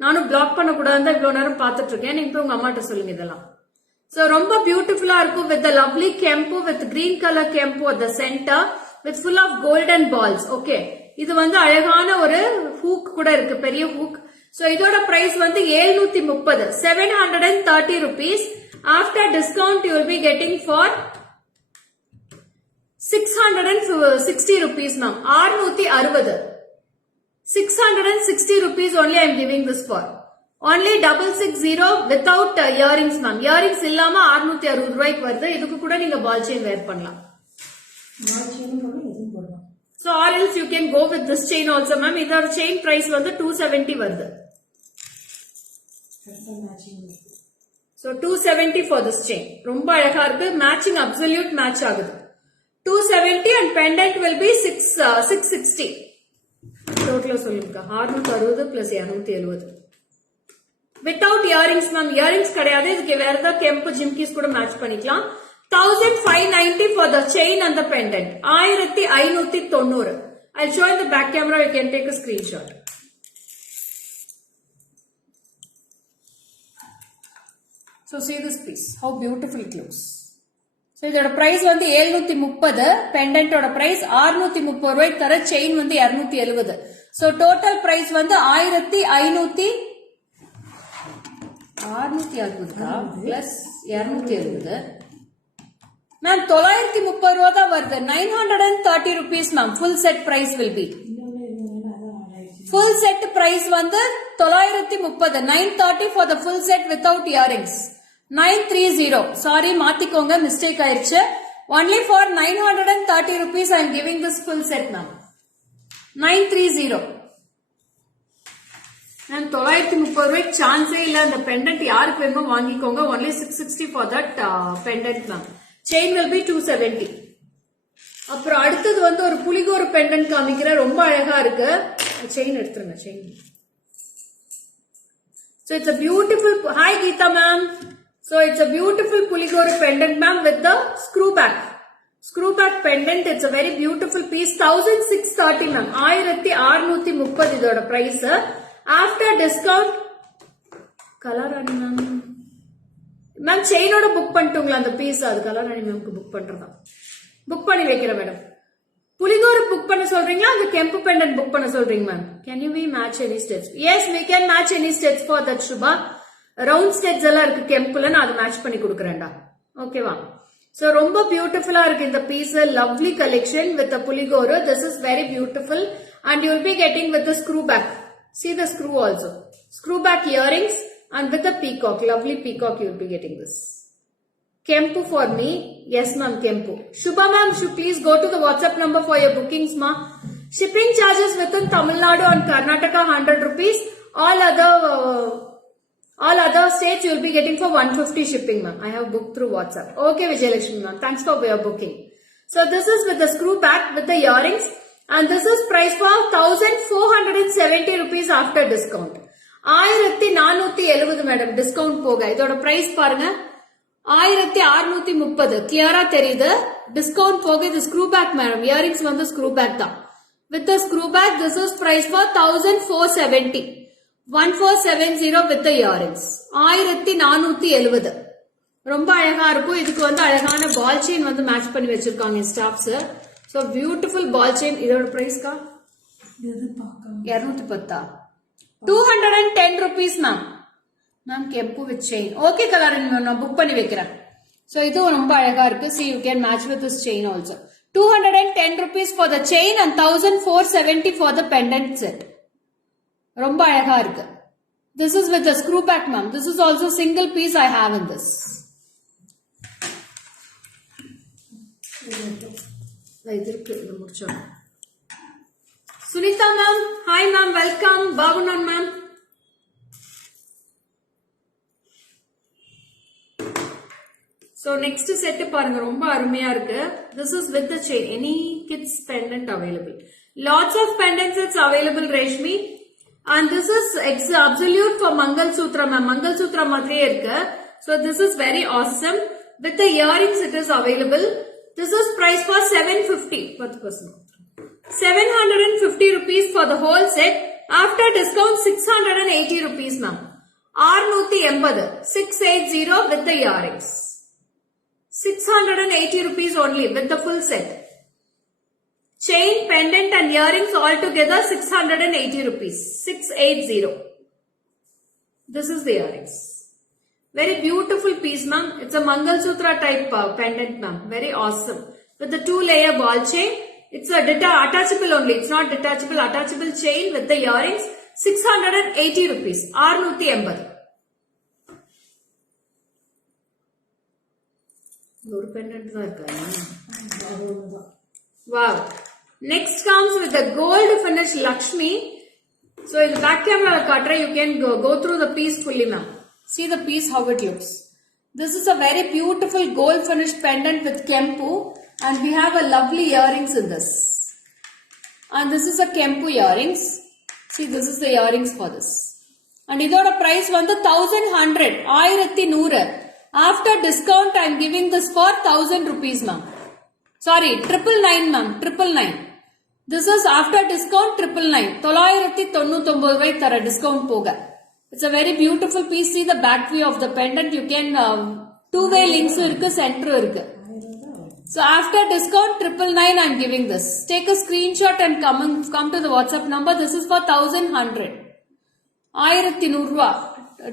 நானும் பிளாக் பண்ண கூடாதுன்னு இவ்வளவு நேரம் பாத்துட்டு இருக்கேன். நீங்க போய் உங்க அம்மா கிட்ட சொல்லுங்க இதெல்லாம். So ரொம்ப பியூட்டிஃபுல்லா இருக்கும் with the lovely kempu with green color kempu at the center. With full of golden balls. Okay. இது வந்து அழகான ஒரு hook கூட இருக்கு, பெரிய hook. So இதோட price வந்து 730. 730 rupees. After discount you will be getting for 660 rupees ma'am. 660. 660 rupees only I am giving this for. Only 660 without earrings ma'am. Earrings இல்லாம 660 ரூபாய்க்கு வருது. இதுக்கு கூட நீங்க ball chain wear பண்ணலாம். So or else you can go with this chain also ma'am. இதோட chain price வந்து 270 வருது. So 270 for this chain. ரொம்ப அழகா இருக்கு. Matching absolute match ஆகுது. 270 and pendant will be 660. Total சொல்லுங்க. 660 plus 270. Without earrings ma'am. Earrings கிடையாது. இதுக்கு வேற ஏதாவது கெம்பு ஜிம்கிஸ் கூட மேட்ச் பண்ணிக்கலாம். 1590 for the chain and the pendant. 1590. I'll show in the back camera. You can take a screenshot. So see this piece. How beautiful it looks. So இதோட price வந்து 730. Pendant ஓட price 630 ரூபாய்க்கு தர, chain வந்து 270. So total price வந்து 1560 plus 270. Ma'am, 930 ரூபா தான் வருது. 930 rupees ma'am. Full set price will be. Full set price வந்து 930. 930 for the full set without earrings. 930. Sorry, மாத்திக்கோங்க, mistake ஆயிருச்சு. Only for 930 rupees I am giving this full set ma'am. 930. Ma'am 930 ரூபாய்க்கு சான்ஸே இல்ல. அந்த pendant யாருக்கு வேணுமோ வாங்கிக்கோங்க. Only 660 for that pendant ma'am. Chain will be 270. அப்புறம் அடுத்தது வந்து ஒரு புலிகோர பெண்டன்ட் காமிக்கிறேன். ரொம்ப அழகா இருக்கு. செயின் எடுத்துருங்க. Chain. So it's a beautiful. Hi Geeta ma'am. So it's a beautiful puligora pendant ma'am with the screw back. Screw back pendant. It's a very beautiful piece. 1630 ma'am. 1630 இதோட price. After discount. Kalarani ma'am. Ma'am chain ஓட book பண்ணிட்டுங்களா அந்த piece? அது Kalarani ma'amக்கு book பண்றதா. Book பண்ணி வைக்கிறேன் madam. புலிகோர book பண்ண சொல்றீங்களா அந்த கெம்பு பெண்டன்ட் புக் பண்ண சொல்றீங்க ma'am? Can you match any steps? Yes we can match any steps for that Subha. Round steps எல்லாம் இருக்கு கெம்புல, நான் அதை மேட்ச் பண்ணி கொடுக்குறேன்டா. ஓகேவா? சோ ரொம்ப பியூட்டிஃபுல்லா இருக்கு இந்த பீஸ். லவ்லி கலெக்ஷன் வித் புலிகோர. This is very beautiful and you will be getting with the screw back. See the screw also. Screw back earrings and with the peacock. Lovely peacock you will be getting this. Kempu for me. Yes ma'am, Kempu. Shubha ma'am, should please go to the WhatsApp number for your bookings ma. Shipping charges within Tamil Nadu and Karnataka 100 rupees. All other states you will be getting for 150 shipping ma'am. I have booked through WhatsApp. Okay Vijayalakshmi ma'am, thanks for your booking. So this is with the screw back with the earrings and this is price for 1470 rupees after discount. 1470 madam discount போக. இதோட price பாருங்க 1630. கிளியரா தெரியுது. Discount போக இது screw back madam. Earrings வந்து screw back தான். With the screw back this is price for 1470. 1470 with the earrings. 1470. ரொம்ப அழகா இருக்கும். இதுக்கு வந்து அழகான பால் செயின் வந்து மேட்ச் பண்ணி வச்சிருக்காங்க staffs. So beautiful ball chain. இதோட பிரைஸ்க்கா 210. 210 rupees மேம். மேம் கெம்பு with chain. Okay Kalaran ma'am, நான் புக் பண்ணி வைக்கிறேன். சோ இதுவும் ரொம்ப அழகா இருக்கு. See you can match with this chain also. 210 rupees for the chain and 1470 for the pendant set. ரொம்ப அழகா இருக்கு. This is with the screw back ma'am. This is also single piece I have in this. இதற்கு இது முடிச்சோம். Sunitha ma'am, hi ma'am, welcome. பாகுநான் ma'am. So next set பாருங்க ரொம்ப அருமையா இருக்கு. This is with the chain. Any kids pendant available. Lots of pendant sets available Reshmi. And this is absolute for Mangal Sutra ma'am. Mangal Sutra மாதிரியே இருக்கு. So this is very awesome. With the earrings it is available. This is price for 750. 10%. 750 rupees for the whole set. After discount 680 rupees ma'am. 680. 680 with the earrings. 680 rupees only with the full set. Chain, pendant and earrings all together 680 rupees. 680. This is the earrings. Very beautiful piece ma'am. It's a Mangal Sutra type pendant ma'am. Very awesome. With the 2-layer ball chain. It's a attachable only. It's not detachable. Attachable chain with the earrings. 680 rupees. 680. ஒரு pendant தான் இருக்கா? Wow. Next comes with the gold finish Lakshmi. So in the back camera காட்டுறேன். You can go through the piece fully ma'am. See the piece how it looks. This is a very beautiful gold finish pendant with Kempu and we have a lovely earrings in this. And this is a Kempu earrings. See this is the earrings for this. And இதோட price வந்து 1100. 1100. After discount, I am giving this for 1000 rupees, ma'am. Sorry, 999, ma'am. 999. This is after discount 999. 999 tara discount poga. It's a very beautiful piece. See the back view of the pendant. You can two-way links irukku, center irukku. So after discount 999, I am giving this. Take a screenshot and come to the WhatsApp number. This is for 1100. 1100 ரூபா.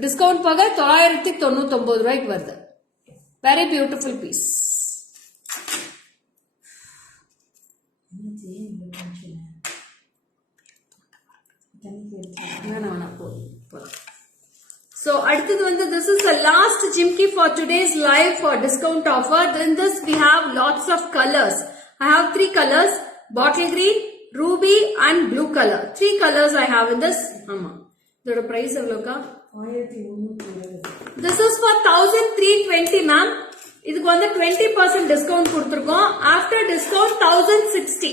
Discount போக 999 ரூபாய்க்கு வருது. Very beautiful piece. So அடுத்தது வந்து this is the last Jimki for today's live for discount offer. In this we have lots of colors. I have 3 colors: bottle green, ruby and blue color. 3 colors I have in this. இதோட price எவ்வளோக்கா? 1320. This is for 1320 ma'am. இதுக்கு வந்து 20% discount கொடுத்திருக்கோம். After discount 1060.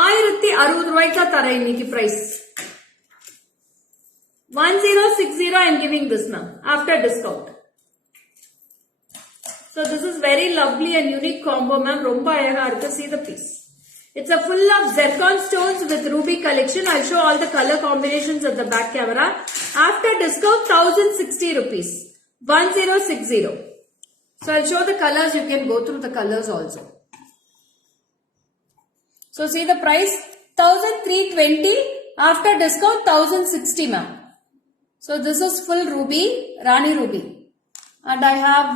1060 ரூபாய்க்கா தரேன் இன்னைக்கு price. 1060 I am giving this ma'am after discount. So this is very lovely and unique combo ma'am. ரொம்ப அழகா இருக்கு. See the piece. It's a full of zircon stones with ruby collection. I'll show all the color combinations at the back camera. After discount 1060 rupees. 1060. So I'll show the colors. You can go through the colors also. So see the price 1320. After discount 1060 ma'am. So this is full ruby, Rani ruby. And I have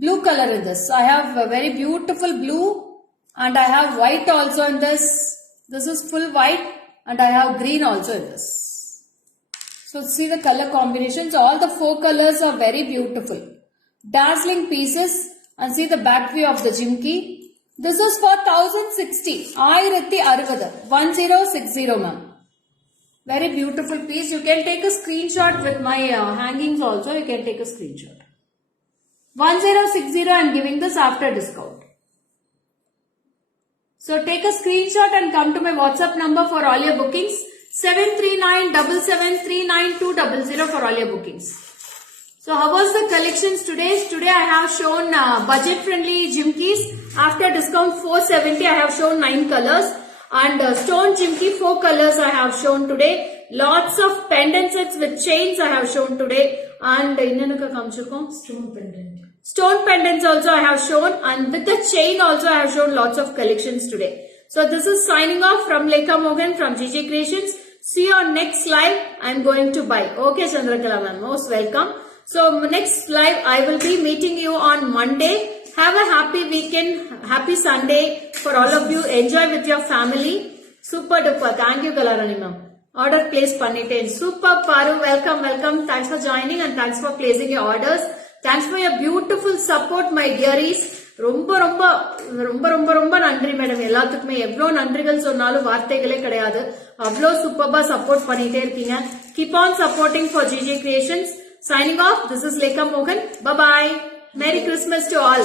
blue color in this. So I have a very beautiful blue. And I have white also in this. This is full white. And I have green also in this. So see the color combinations. All the 4 colors are very beautiful. Dazzling pieces. And see the back view of the jimki. This is for 1060. 1060. 1060 ma'am. Very beautiful piece. You can take a screenshot with my hangings also. You can take a screenshot. 1060 I am giving this after discount. So take a screenshot and come to my WhatsApp number for all your bookings. 73977399200 for all your bookings. So how was the collections today? Today I have shown budget friendly jimkis. After discount 470 I have shown 9 colors. And stone jimki 4 colors I have shown today. Lots of pendant sets with chains I have shown today. And Stone pendant. Stone pendants also I have shown, and with the chain also I have shown lots of collections today. So this is signing off from Lekha Mohan from GJ Creations. See you on next live. I am going to buy. Okay Chandrakala ma'am, most welcome. So next live I will be meeting you on Monday. Have a happy weekend, happy Sunday for all of you. Enjoy with your family. Super duper. Thank you Galarani ma'am. Order place panniten. Super Paru. Welcome, welcome. Thanks for joining and thanks for placing your orders. Thanks for your beautiful support my dearies. ரொம்ப ரொம்ப ரொம்ப ரொம்ப ரொம்ப நன்றி madam. எல்லாத்துக்குமே எவ்வளோ நன்றிகள் சொன்னாலும் வார்த்தைகளே கிடையாது. அவ்வளோ சூப்பர்பா சப்போர்ட் பண்ணிட்டே இருக்கீங்க. Keep on supporting for GJ Creations. Signing off. This is Lekha Mohan. Bye bye. Merry Christmas to all.